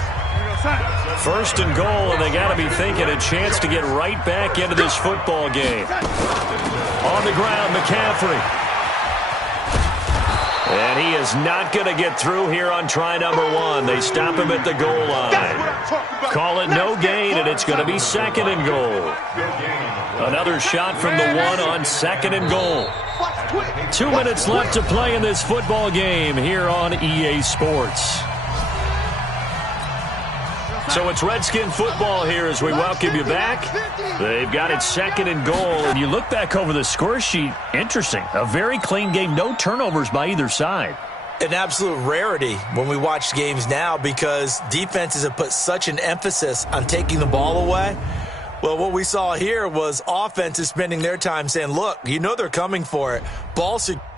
1st and goal, and they got to be thinking a chance to get right back into this football game. On the ground, McCaffrey. And he is not going to get through here on try number 1. They stop him at the goal line. Call it no gain, and it's going to be 2nd and goal. Another shot from the 1 on 2nd and goal. 2 minutes left to play in this football game here on EA Sports. So it's Redskin football here as we welcome you back. They've got it 2nd and goal. And you look back over the score sheet, interesting. A very clean game, no turnovers by either side. An absolute rarity when we watch games now because defenses have put such an emphasis on taking the ball away. Well, what we saw here was offenses spending their time saying, look, you know they're coming for it. Ball security.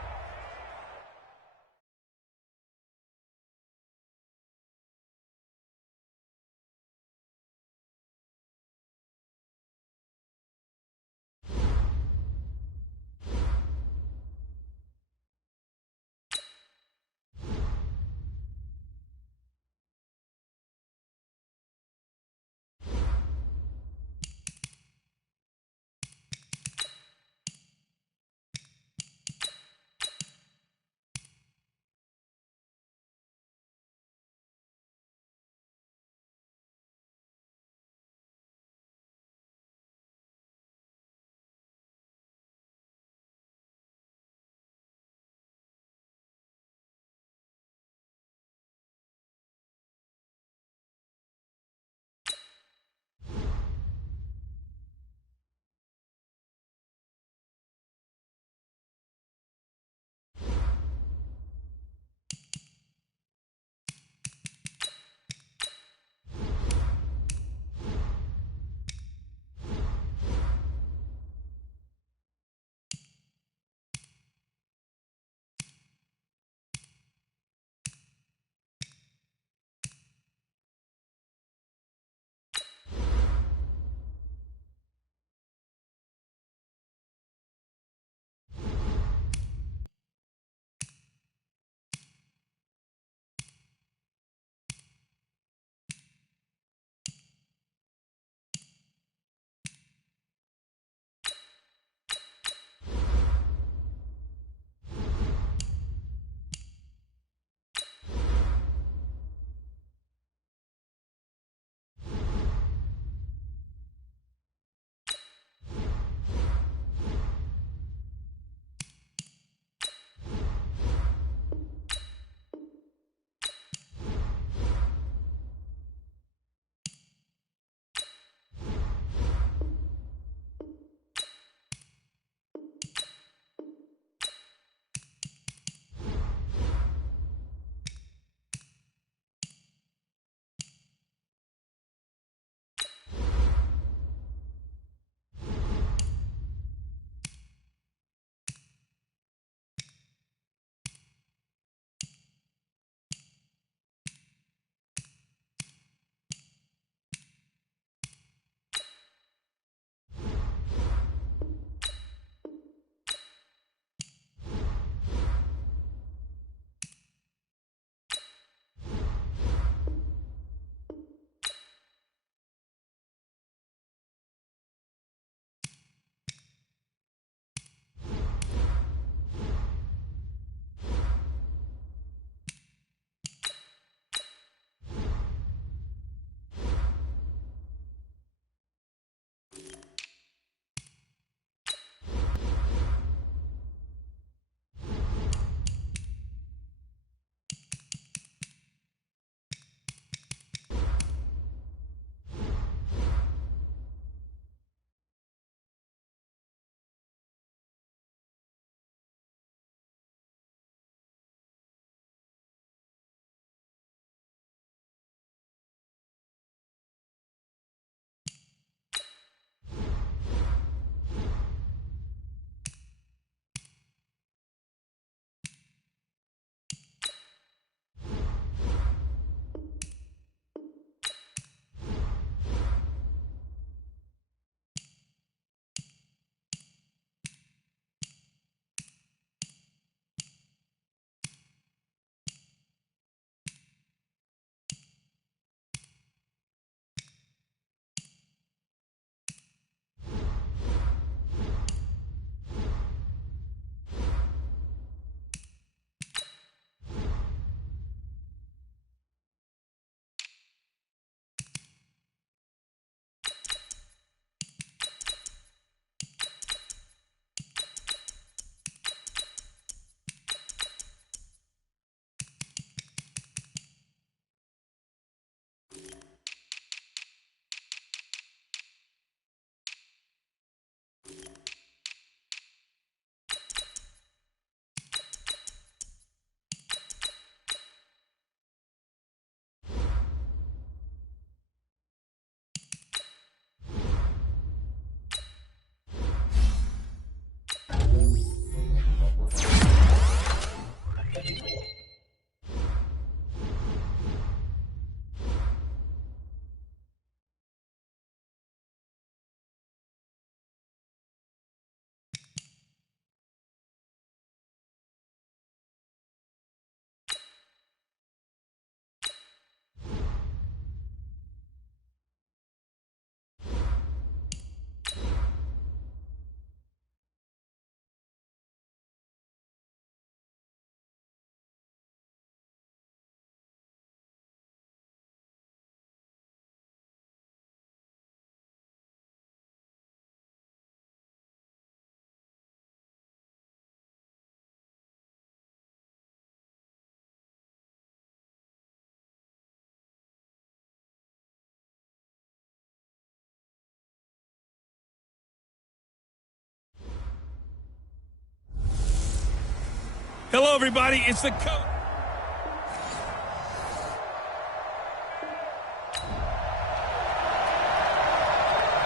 Hello, everybody. It's the coach.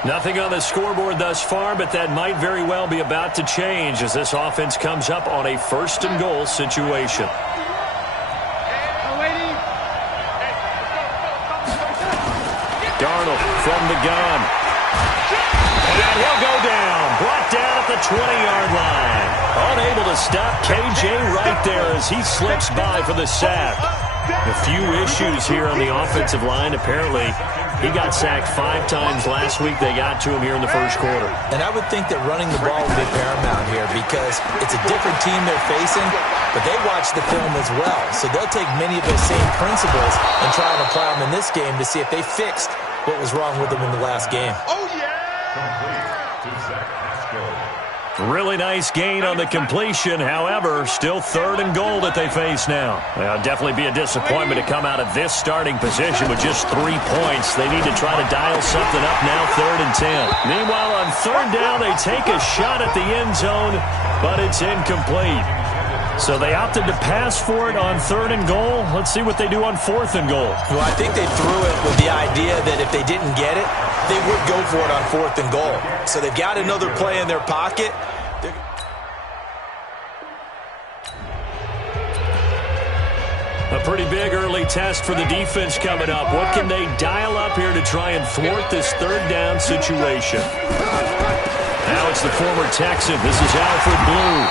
Nothing on the scoreboard thus far, but that might very well be about to change as this offense comes up on a first-and-goal situation. Darnold from the gun. And he'll go down. Brought down at the 20-yard line. Unable to stop KJ right there as he slips by for the sack. A few issues here on the offensive line. Apparently, he got sacked 5 times last week. They got to him here in the first quarter. And I would think that running the ball would be paramount here because it's a different team they're facing, but they watch the film as well. So they'll take many of those same principles and try and apply them in this game to see if they fixed what was wrong with them in the last game. Oh, yeah! Really nice gain on the completion. However, still 3rd and goal that they face now. It'll definitely be a disappointment to come out of this starting position with just 3 points. They need to try to dial something up now, 3rd and 10. Meanwhile, on 3rd down, they take a shot at the end zone, but it's incomplete. So they opted to pass for it on 3rd and goal. Let's see what they do on 4th and goal. Well, I think they threw it with the idea that if they didn't get it, they would go for it on 4th and goal. So they've got another play in their pocket. A pretty big early test for the defense coming up. What can they dial up here to try and thwart this 3rd down situation? Now it's the former Texan. This is Alfred Blue.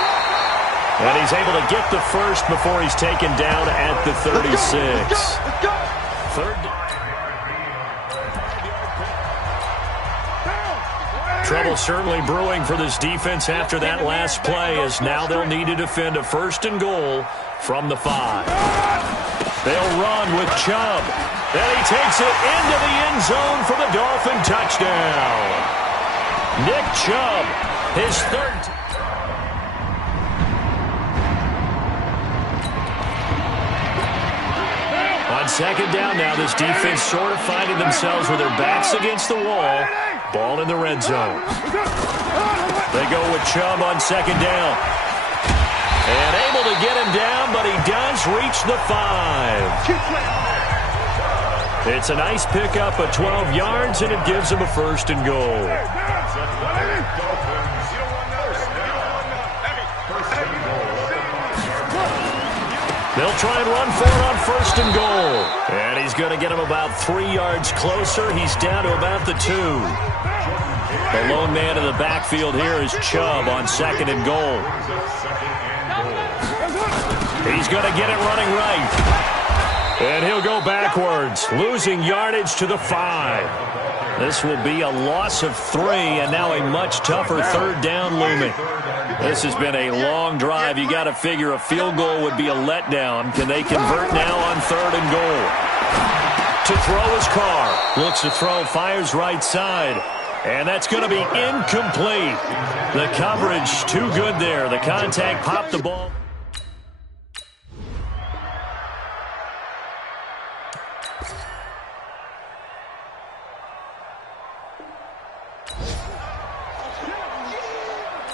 And he's able to get the first before he's taken down at the 36. Third. Trouble certainly brewing for this defense after that last play, as now they'll need to defend a 1st and goal from the 5. They'll run with Chubb. And he takes it into the end zone for the Dolphin touchdown. Nick Chubb, his 3rd. On 2nd down now, this defense sort of finding themselves with their backs against the wall. Ball in the red zone. They go with Chubb on 2nd down. And able to get him down, but he does reach the 5. It's a nice pickup of 12 yards, and it gives him a 1st and goal. They'll try and run for it on 1st and goal. And he's going to get him about 3 yards closer. He's down to about the 2. The lone man in the backfield here is Chubb on 2nd and goal. He's going to get it running right. And he'll go backwards, losing yardage to the 5. This will be a loss of 3, and now a much tougher 3rd down looming. This has been a long drive. You got to figure a field goal would be a letdown. Can they convert now on 3rd and goal? To throw his Carr. Looks to throw, fires right side. And that's going to be incomplete. The coverage too good there. The contact popped the ball.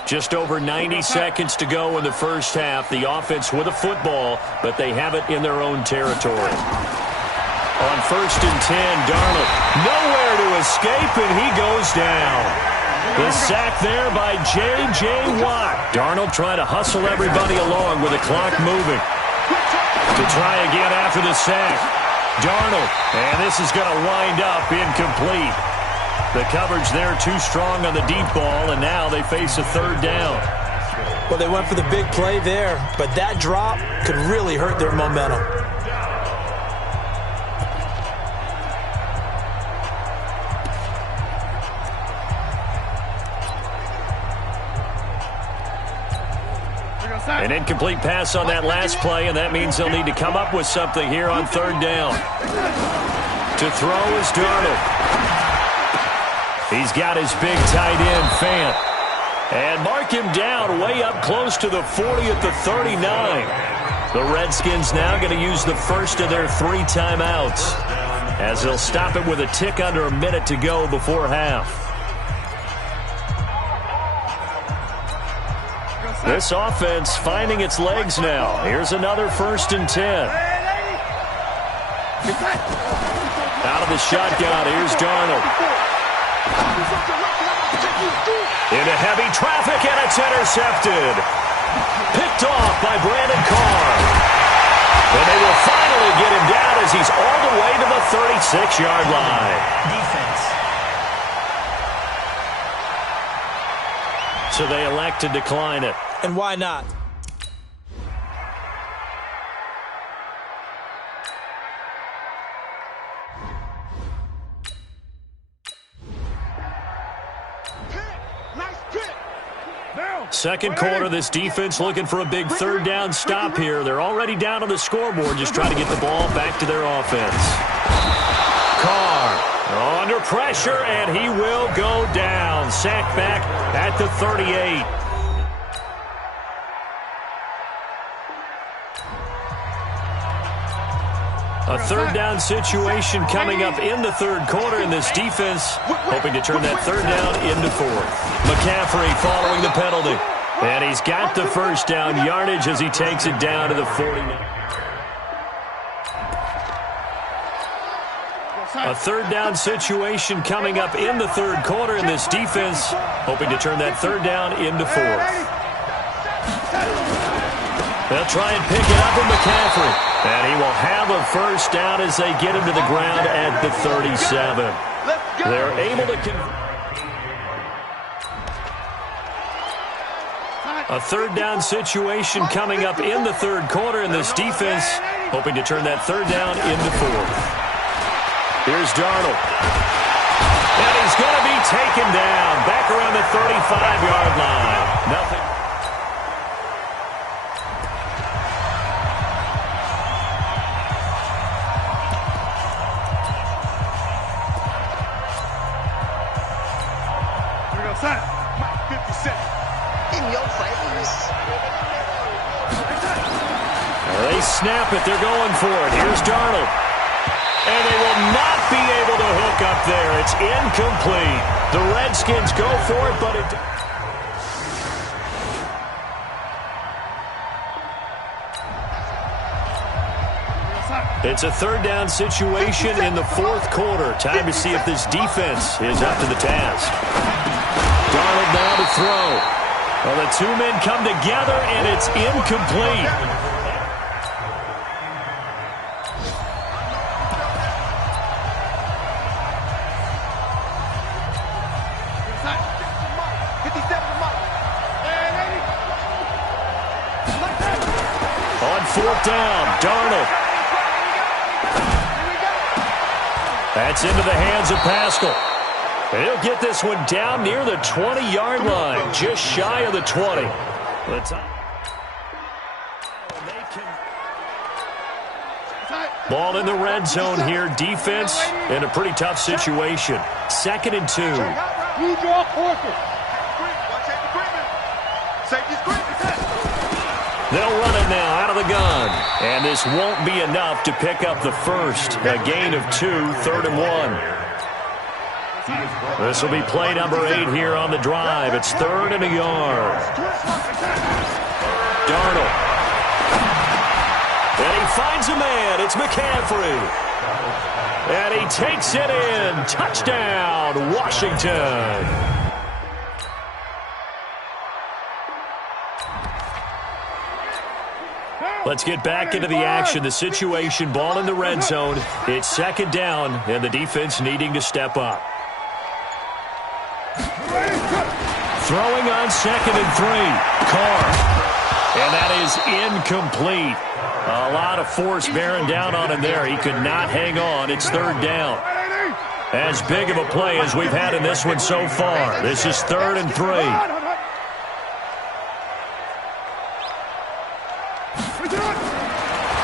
Just over 90 seconds to go in the first half. The offense with a football, but they have it in their own territory. On 1st and 10, Darnold nowhere to escape, and he goes down. The sack there by J.J. Watt. Darnold trying to hustle everybody along with the clock moving. To try again after the sack. Darnold, and this is going to wind up incomplete. The coverage there too strong on the deep ball, and now they face a 3rd down. Well, they went for the big play there, but that drop could really hurt their momentum. An incomplete pass on that last play, and that means they'll need to come up with something here on 3rd down. To throw is Darnold. He's got his big tight end, Fant. And mark him down way up close to the 40 at the 39. The Redskins now going to use the first of their 3 timeouts, as they'll stop it with a tick under a minute to go before half. This offense finding its legs now. Here's another 1st and 10. Out of the shotgun, here's Darnold. Into heavy traffic, and it's intercepted. Picked off by Brandon Carr. And they will finally get him down as he's all the way to the 36-yard line. Defense. So they elect to decline it. And why not? Second quarter, this defense looking for a big 3rd down stop here. They're already down on the scoreboard, just trying to get the ball back to their offense. Carr under pressure, and he will go down. Sacked back at the 38. A 3rd down situation coming up in the 3rd quarter, and this defense hoping to turn that 3rd down into 4th. McCaffrey following the penalty. And he's got the 1st down yardage as he takes it down to the 49. A 3rd down situation coming up in the 3rd quarter, and this defense hoping to turn that 3rd down into 4th. They'll try and pick it up with McCaffrey. And he will have a 1st down as they get him to the ground at the 37. They're able to convert. A 3rd down situation coming up in the 3rd quarter, and this defense hoping to turn that 3rd down into 4th. Here's Darnold. And he's going to be taken down back around the 35-yard line. Nothing. They snap it. They're going for it. Here's Darnold. And they will not be able to hook up there. It's incomplete. The Redskins go for it, but it... It's a 3rd down situation in the 4th quarter. Time to see if this defense is up to the task. Darnold now to throw. Well, the 2 men come together, and it's incomplete. On 4th down, Darnold. That's into the hands of Pascal. He'll get this one down near the 20-yard line, just shy of the 20. Ball in the red zone here. Defense in a pretty tough situation. 2nd and 2. They'll run it now out of the gun. And this won't be enough to pick up the 1st. A gain of 2, 3rd and 1. This will be play number 8 here on the drive. It's 3rd and a yard. Darnold. And he finds a man. It's McCaffrey. And he takes it in. Touchdown, Washington. Let's get back into the action. The situation, ball in the red zone. It's 2nd down, and the defense needing to step up. Throwing on 2nd and 3. Carr. And that is incomplete. A lot of force bearing down on him there. He could not hang on. It's 3rd down. As big of a play as we've had in this one so far. This is 3rd and 3.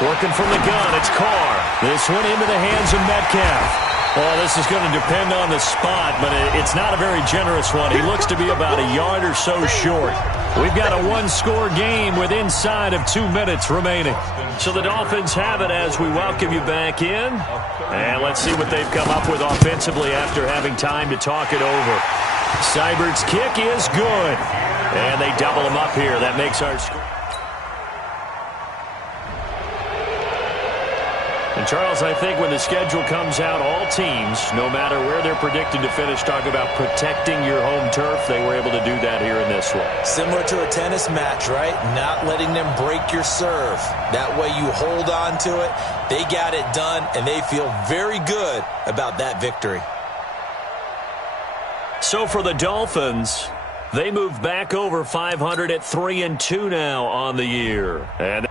Working from the gun, it's Carr. This one into the hands of Metcalf. Well, this is going to depend on the spot, but it's not a very generous one. He looks to be about a yard or so short. We've got a 1-score game with inside of 2 minutes remaining. So the Dolphins have it as we welcome you back in. And let's see what they've come up with offensively after having time to talk it over. Seibert's kick is good. And they double him up here. That makes our score. And, Charles, I think when the schedule comes out, all teams, no matter where they're predicted to finish, talk about protecting your home turf. They were able to do that here in this one. Similar to a tennis match, right? Not letting them break your serve. That way you hold on to it. They got it done, and they feel very good about that victory. So for the Dolphins, they move back over 500 at 3-2 now on the year. And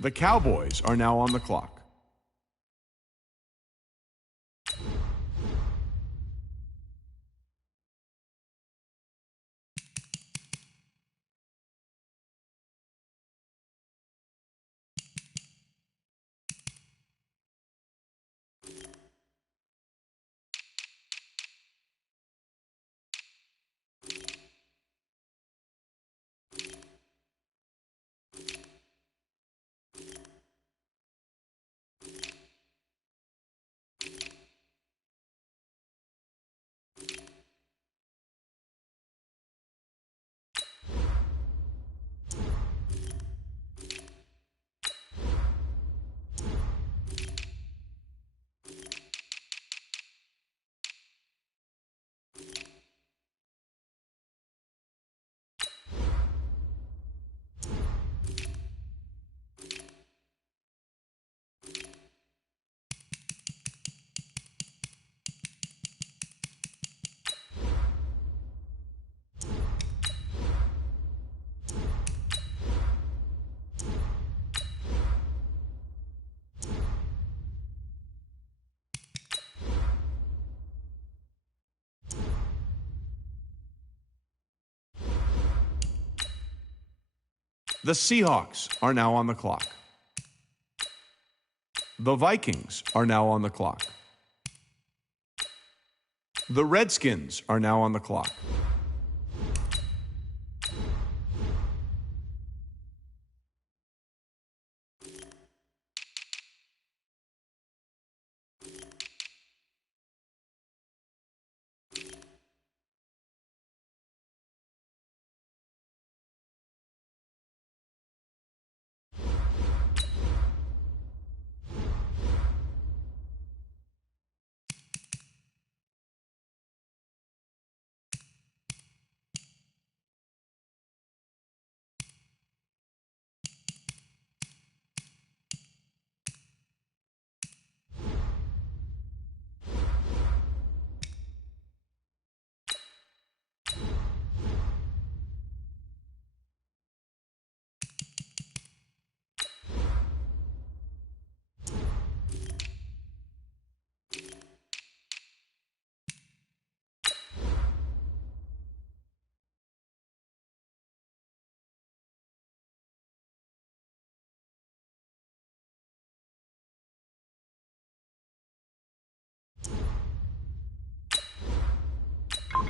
The Cowboys are now on the clock. The Seahawks are now on the clock. The Vikings are now on the clock. The Redskins are now on the clock.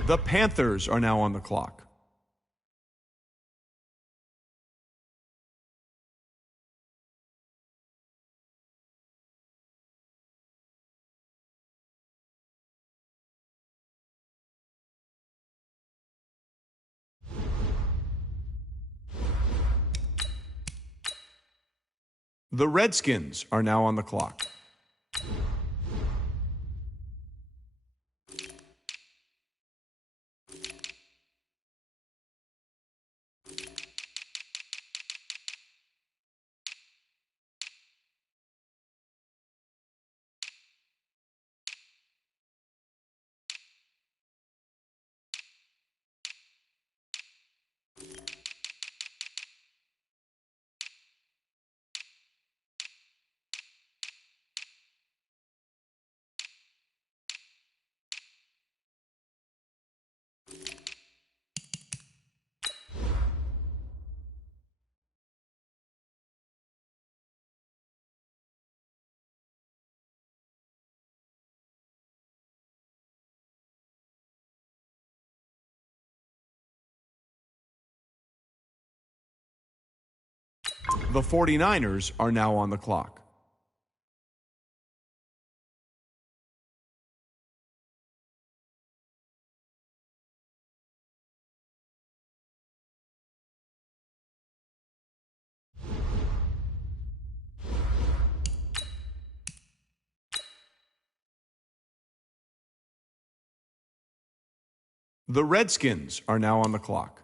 The Panthers are now on the clock. The Redskins are now on the clock. The 49ers are now on the clock. The Redskins are now on the clock.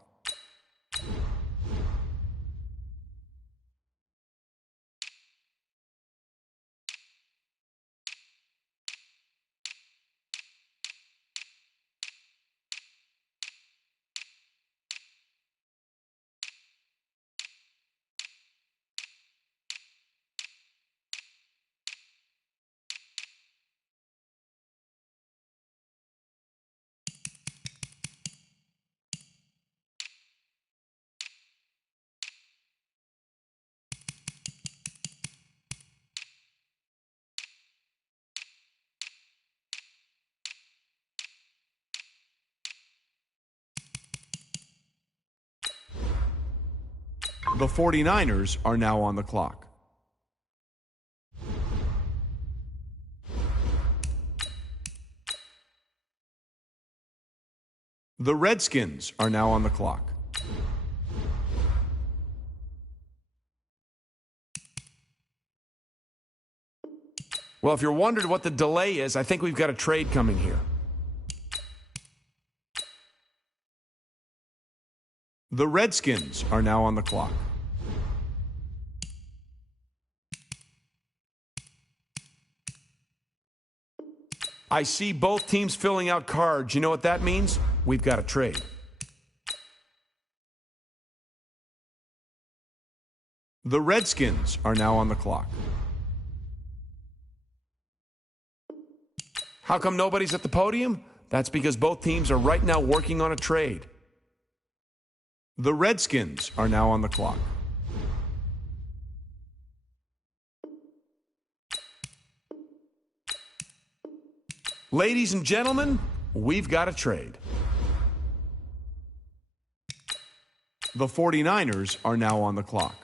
The 49ers are now on the clock. The Redskins are now on the clock. Well, if you're wondering what the delay is, I think we've got a trade coming here. The Redskins are now on the clock. I see both teams filling out cards. You know what that means? We've got a trade. The Redskins are now on the clock. How come nobody's at the podium? That's because both teams are right now working on a trade. The Redskins are now on the clock. Ladies and gentlemen, we've got a trade. The 49ers are now on the clock.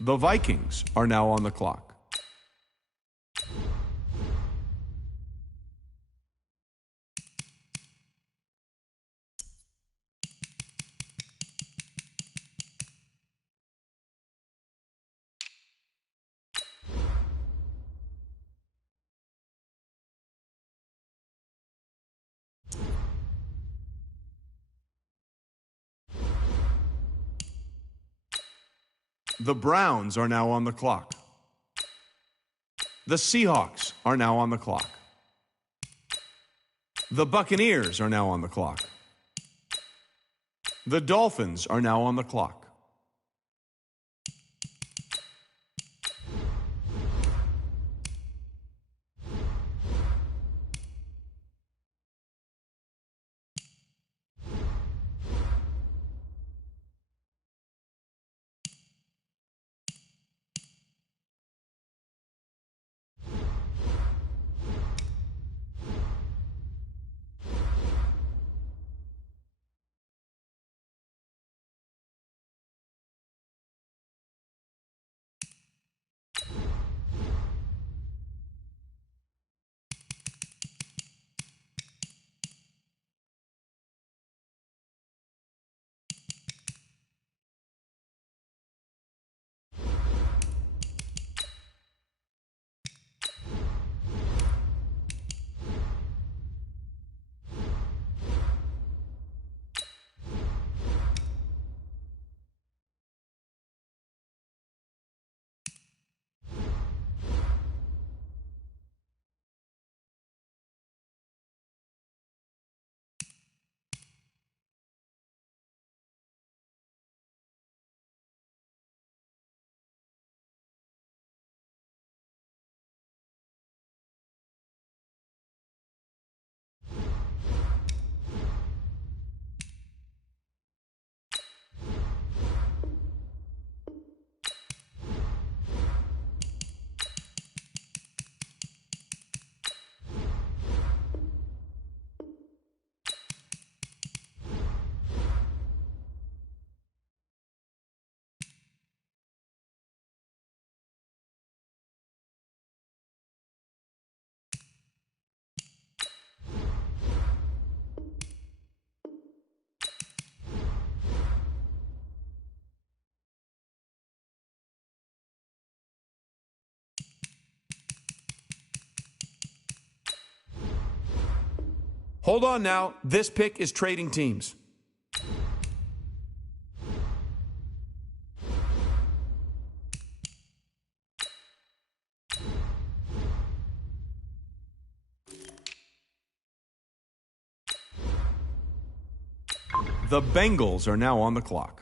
The Vikings are now on the clock. The Browns are now on the clock. The Seahawks are now on the clock. The Buccaneers are now on the clock. The Dolphins are now on the clock. Hold on now. This pick is trading teams. The Bengals are now on the clock.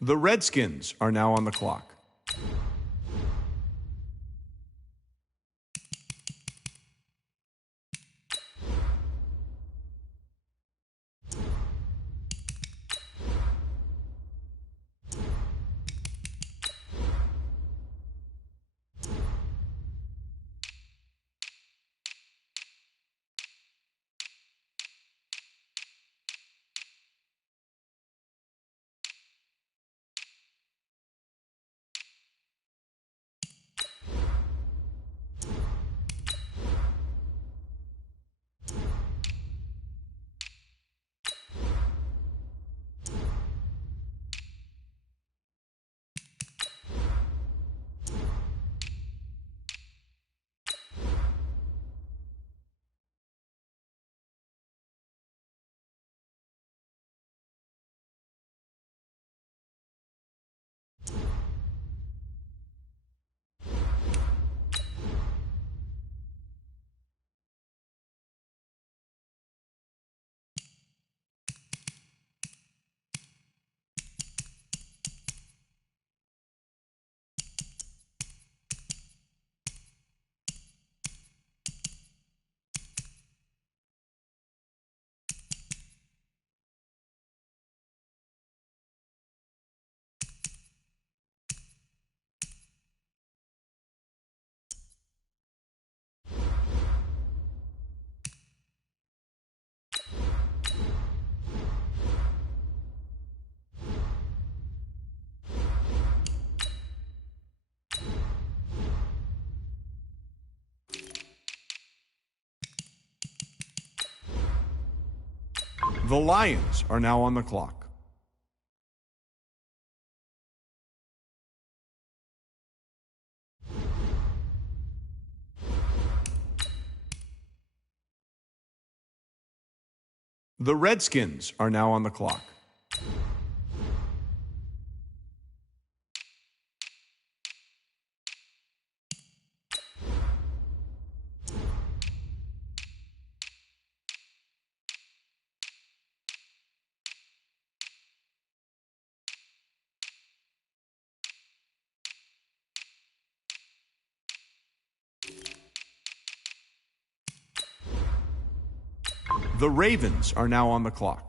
The Redskins are now on the clock. The Lions are now on the clock. The Redskins are now on the clock. The Ravens are now on the clock.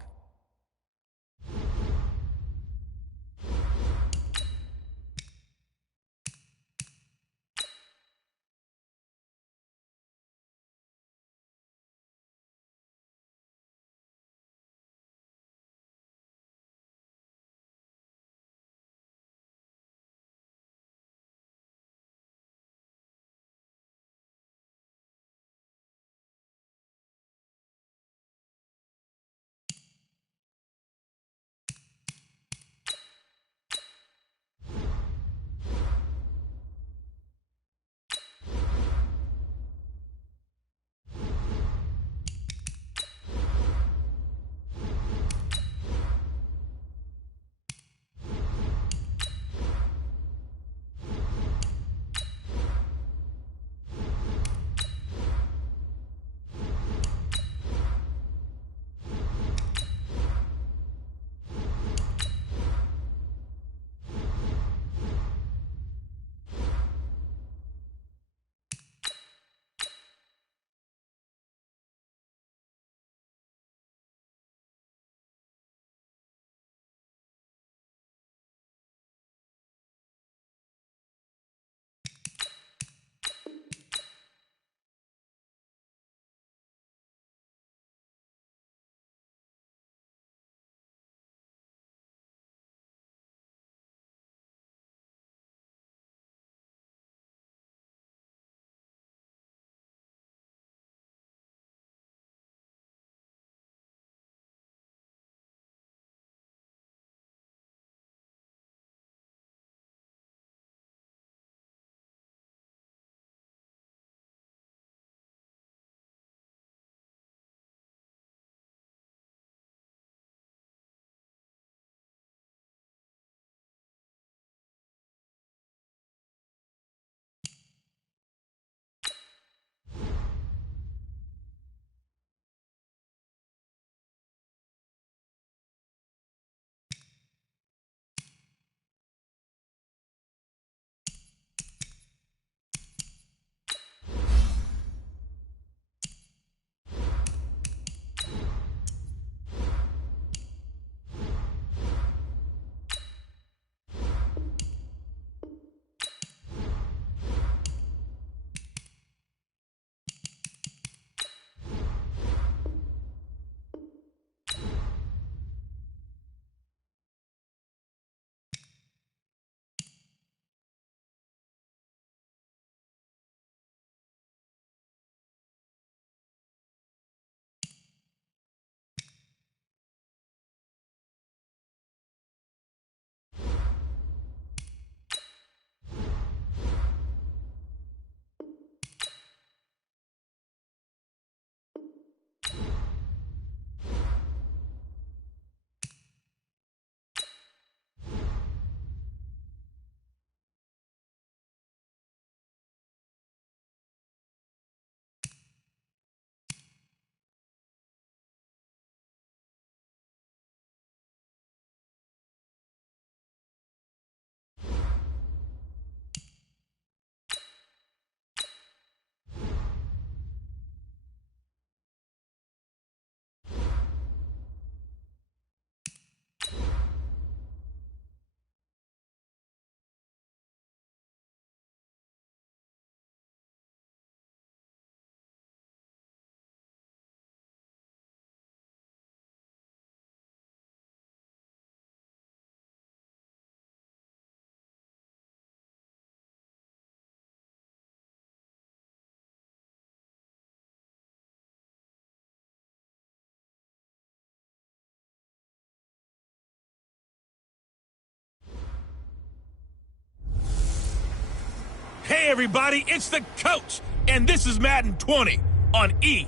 Hey, everybody, it's the coach, and this is Madden 20 on EA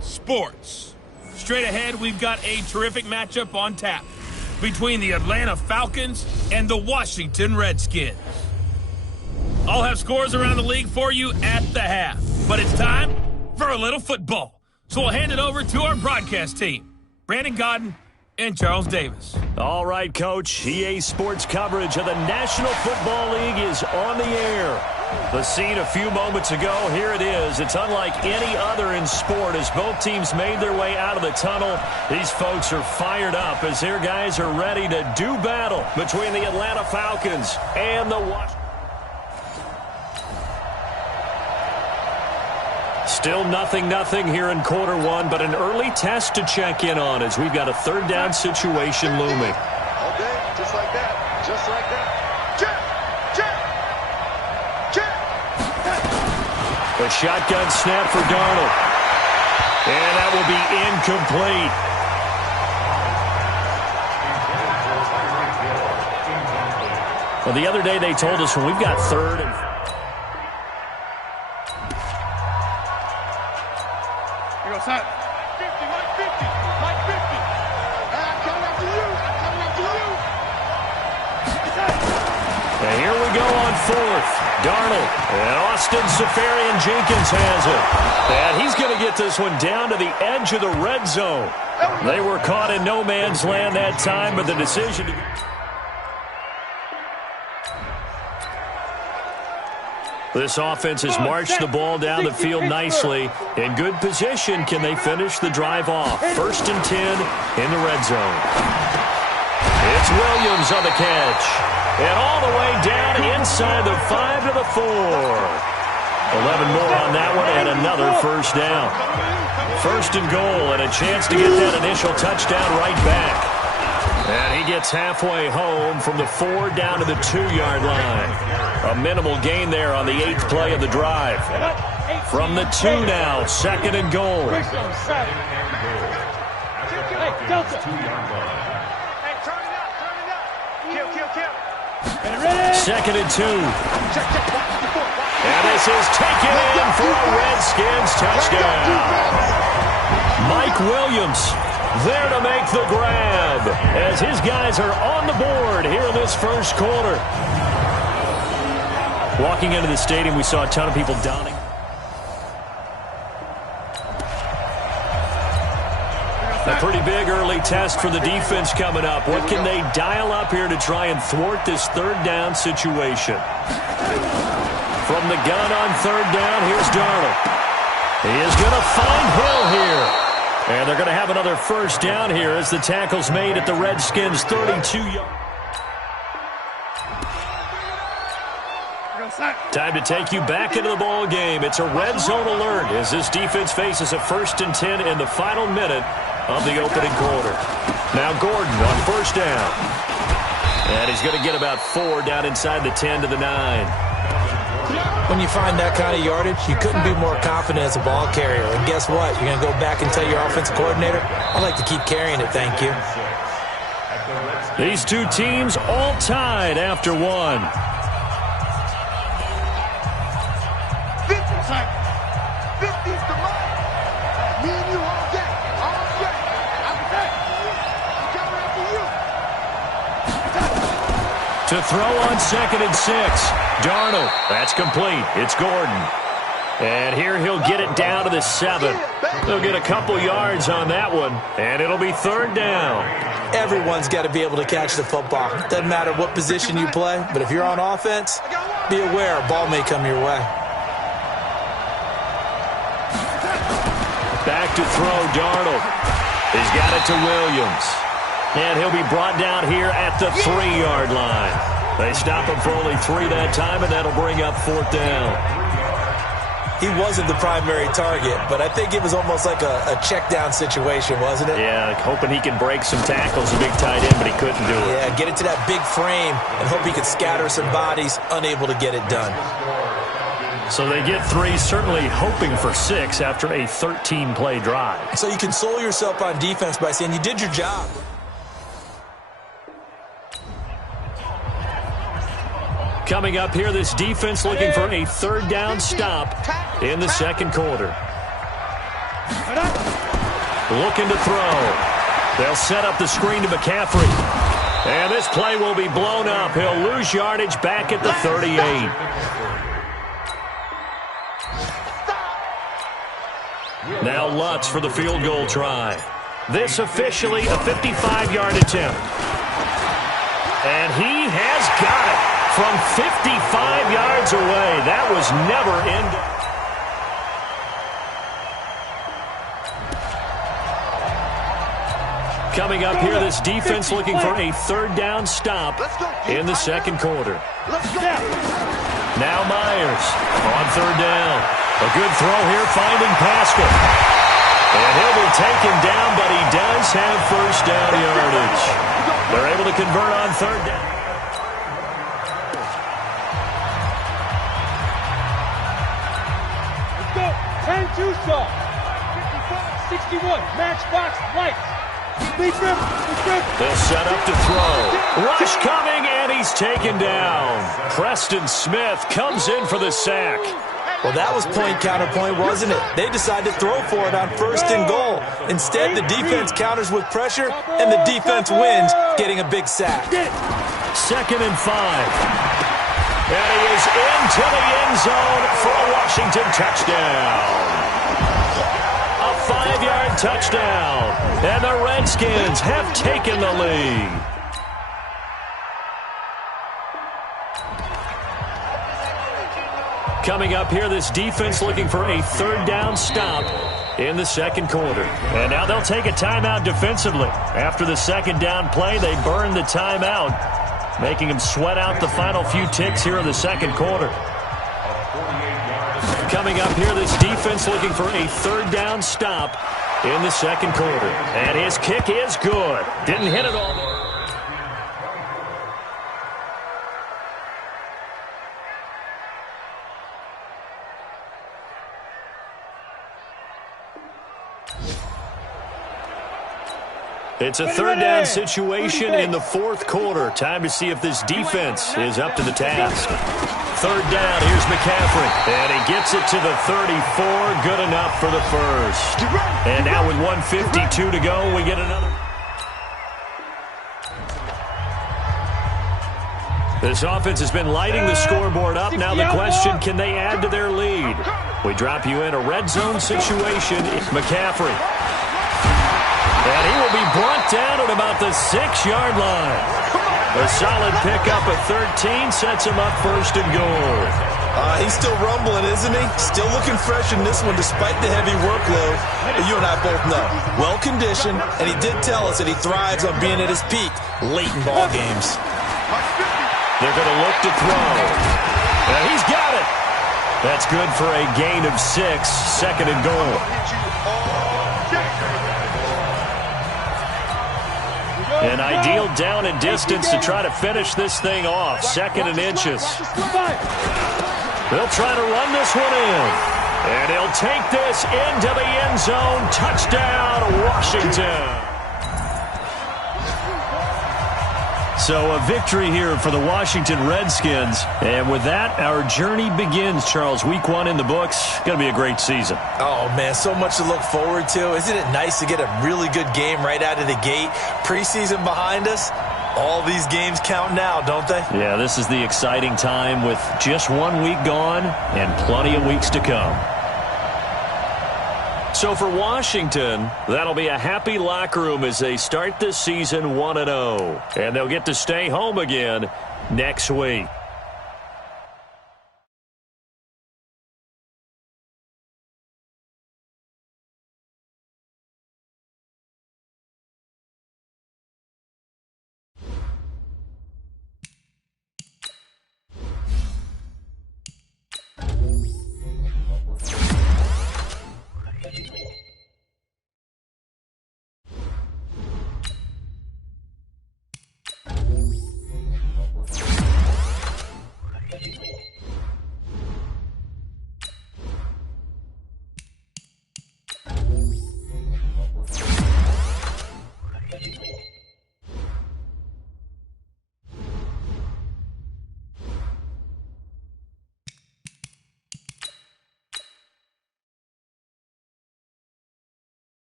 Sports. Straight ahead, we've got a terrific matchup on tap between the Atlanta Falcons and the Washington Redskins. I'll have scores around the league for you at the half, but it's time for a little football. So we'll hand it over to our broadcast team, Brandon Godden and Charles Davis. All right, Coach. EA Sports coverage of the National Football League is on the air. The scene a few moments ago, here it is. It's unlike any other in sport as both teams made their way out of the tunnel. These folks are fired up as their guys are ready to do battle between the Atlanta Falcons and the Washington. Still 0-0 here in quarter one, but an early test to check in on as we've got a third down situation looming. Okay, just like that. Just like that. A shotgun snap for Darnold. And that will be incomplete. Well, the other day they told us when we've got third and... Here goes Mike 50, Mike 50, Mike 50. I'm coming after you. I'm coming after you. And here we go on fourth. Darnold and Austin Seferian-Jenkins has it. And he's going to get this one down to the edge of the red zone. They were caught in no man's land that time, but the decision to... This offense has marched the ball down the field nicely. In good position, can they finish the drive off? 1st and 10 in the red zone. It's Williams on the catch. And all the way down inside the 5 to the 4. 11 more on that one and another first down. 1st and goal and a chance to get that initial touchdown right back. And he gets halfway home from the 4 down to the 2-yard line. A minimal gain there on the 8th play of the drive. From the 2 now, 2nd and goal. Second and 2. And this is taken in for a Redskins touchdown. Mike Williams there to make the grab as his guys are on the board here in this first quarter. Walking into the stadium, we saw a ton of people donning. A pretty big early test for the defense coming up. What can they dial up here to try and thwart this third down situation? From the gun on third down, here's Darnold. He is going to find Hill here. And they're going to have another first down here as the tackle's made at the Redskins' 32-yard. Time to take you back into the ball game. It's a red zone alert as this defense faces a 1st and 10 in the final minute of the opening quarter. Now Gordon on first down. And he's going to get about 4 down inside the 10 to the 9. When you find that kind of yardage, you couldn't be more confident as a ball carrier. And guess what? You're going to go back and tell your offensive coordinator, I'd like to keep carrying it, thank you. These two teams all tied after one. 50's the mark. Me and you all day. All day. I'm coming after you. To throw on 2nd and 6. Darnold. That's complete. It's Gordon. And here he'll get it down to the 7. They'll get a couple yards on that one, and it'll be 3rd down. Everyone's got to be able to catch the football. Doesn't matter what position you play, but if you're on offense, be aware a ball may come your way. Back to throw, Darnold. He's got it to Williams. And he'll be brought down here at the 3-yard line. They stop him for only 3 that time, and that'll bring up 4th down. He wasn't the primary target, but I think it was almost like a check-down situation, wasn't it? Yeah, hoping he could break some tackles, a big tight end, but he couldn't do it. Yeah, get it to that big frame and hope he could scatter some bodies, unable to get it done. So they get 3, certainly hoping for 6 after a 13-play drive. So you console yourself on defense by saying you did your job. Coming up here, this defense looking for a third down stop in the second quarter. Looking to throw. They'll set up the screen to McCaffrey. And this play will be blown up. He'll lose yardage back at the 38. Now Lutz for the field goal try. This officially a 55-yard attempt. And he has got it from 55 yards away. That was never ended. Coming up here, this defense looking for a third down stop in the second quarter. Now Myers on third down. A good throw here, finding Pascal. And he'll be taken down, but he does have first down yardage. They're able to convert on third down. Let's go. 10-2 saw. 55-61. Matchbox lights. They'll set up to throw. Rush coming, and he's taken down. Preston Smith comes in for the sack. Well, that was point counterpoint, wasn't it? They decided to throw for it on first and goal. Instead, the defense counters with pressure, and the defense wins, getting a big sack. 2nd and 5. And he is into the end zone for a Washington touchdown. A 5-yard touchdown. And the Redskins have taken the lead. Coming up here, this defense looking for a third down stop in the second quarter. And now they'll take a timeout defensively. After the second down play, they burn the timeout, making them sweat out the final few ticks here in the second quarter. Coming up here, this defense looking for a third down stop in the second quarter. And his kick is good. Didn't hit it all. It's a third down situation in the fourth quarter. Time to see if this defense is up to the task. Third down, here's McCaffrey. And he gets it to the 34. Good enough for the first. And now with 1:52 to go, we get another. This offense has been lighting the scoreboard up. Now the question, can they add to their lead? We drop you in a red zone situation. McCaffrey. And he will be brought down at about the 6-yard line. A solid pickup of 13 sets him up first and goal. He's still rumbling, isn't he? Still looking fresh in this one despite the heavy workload. But you and I both know. Well-conditioned, and he did tell us that he thrives on being at his peak late in ball games. They're going to look to throw. And he's got it. That's good for a gain of 6, second and goal. An ideal down and distance to try to finish this thing off. 2nd and inches. They'll try to run this one in. And he'll take this into the end zone. Touchdown, Washington. So a victory here for the Washington Redskins. And with that, our journey begins, Charles. Week 1 in the books. Going to be a great season. Oh, man, so much to look forward to. Isn't it nice to get a really good game right out of the gate? Preseason behind us. All these games count now, don't they? Yeah, this is the exciting time with just 1 week gone and plenty of weeks to come. So for Washington, that'll be a happy locker room as they start this season 1-0. And they'll get to stay home again next week.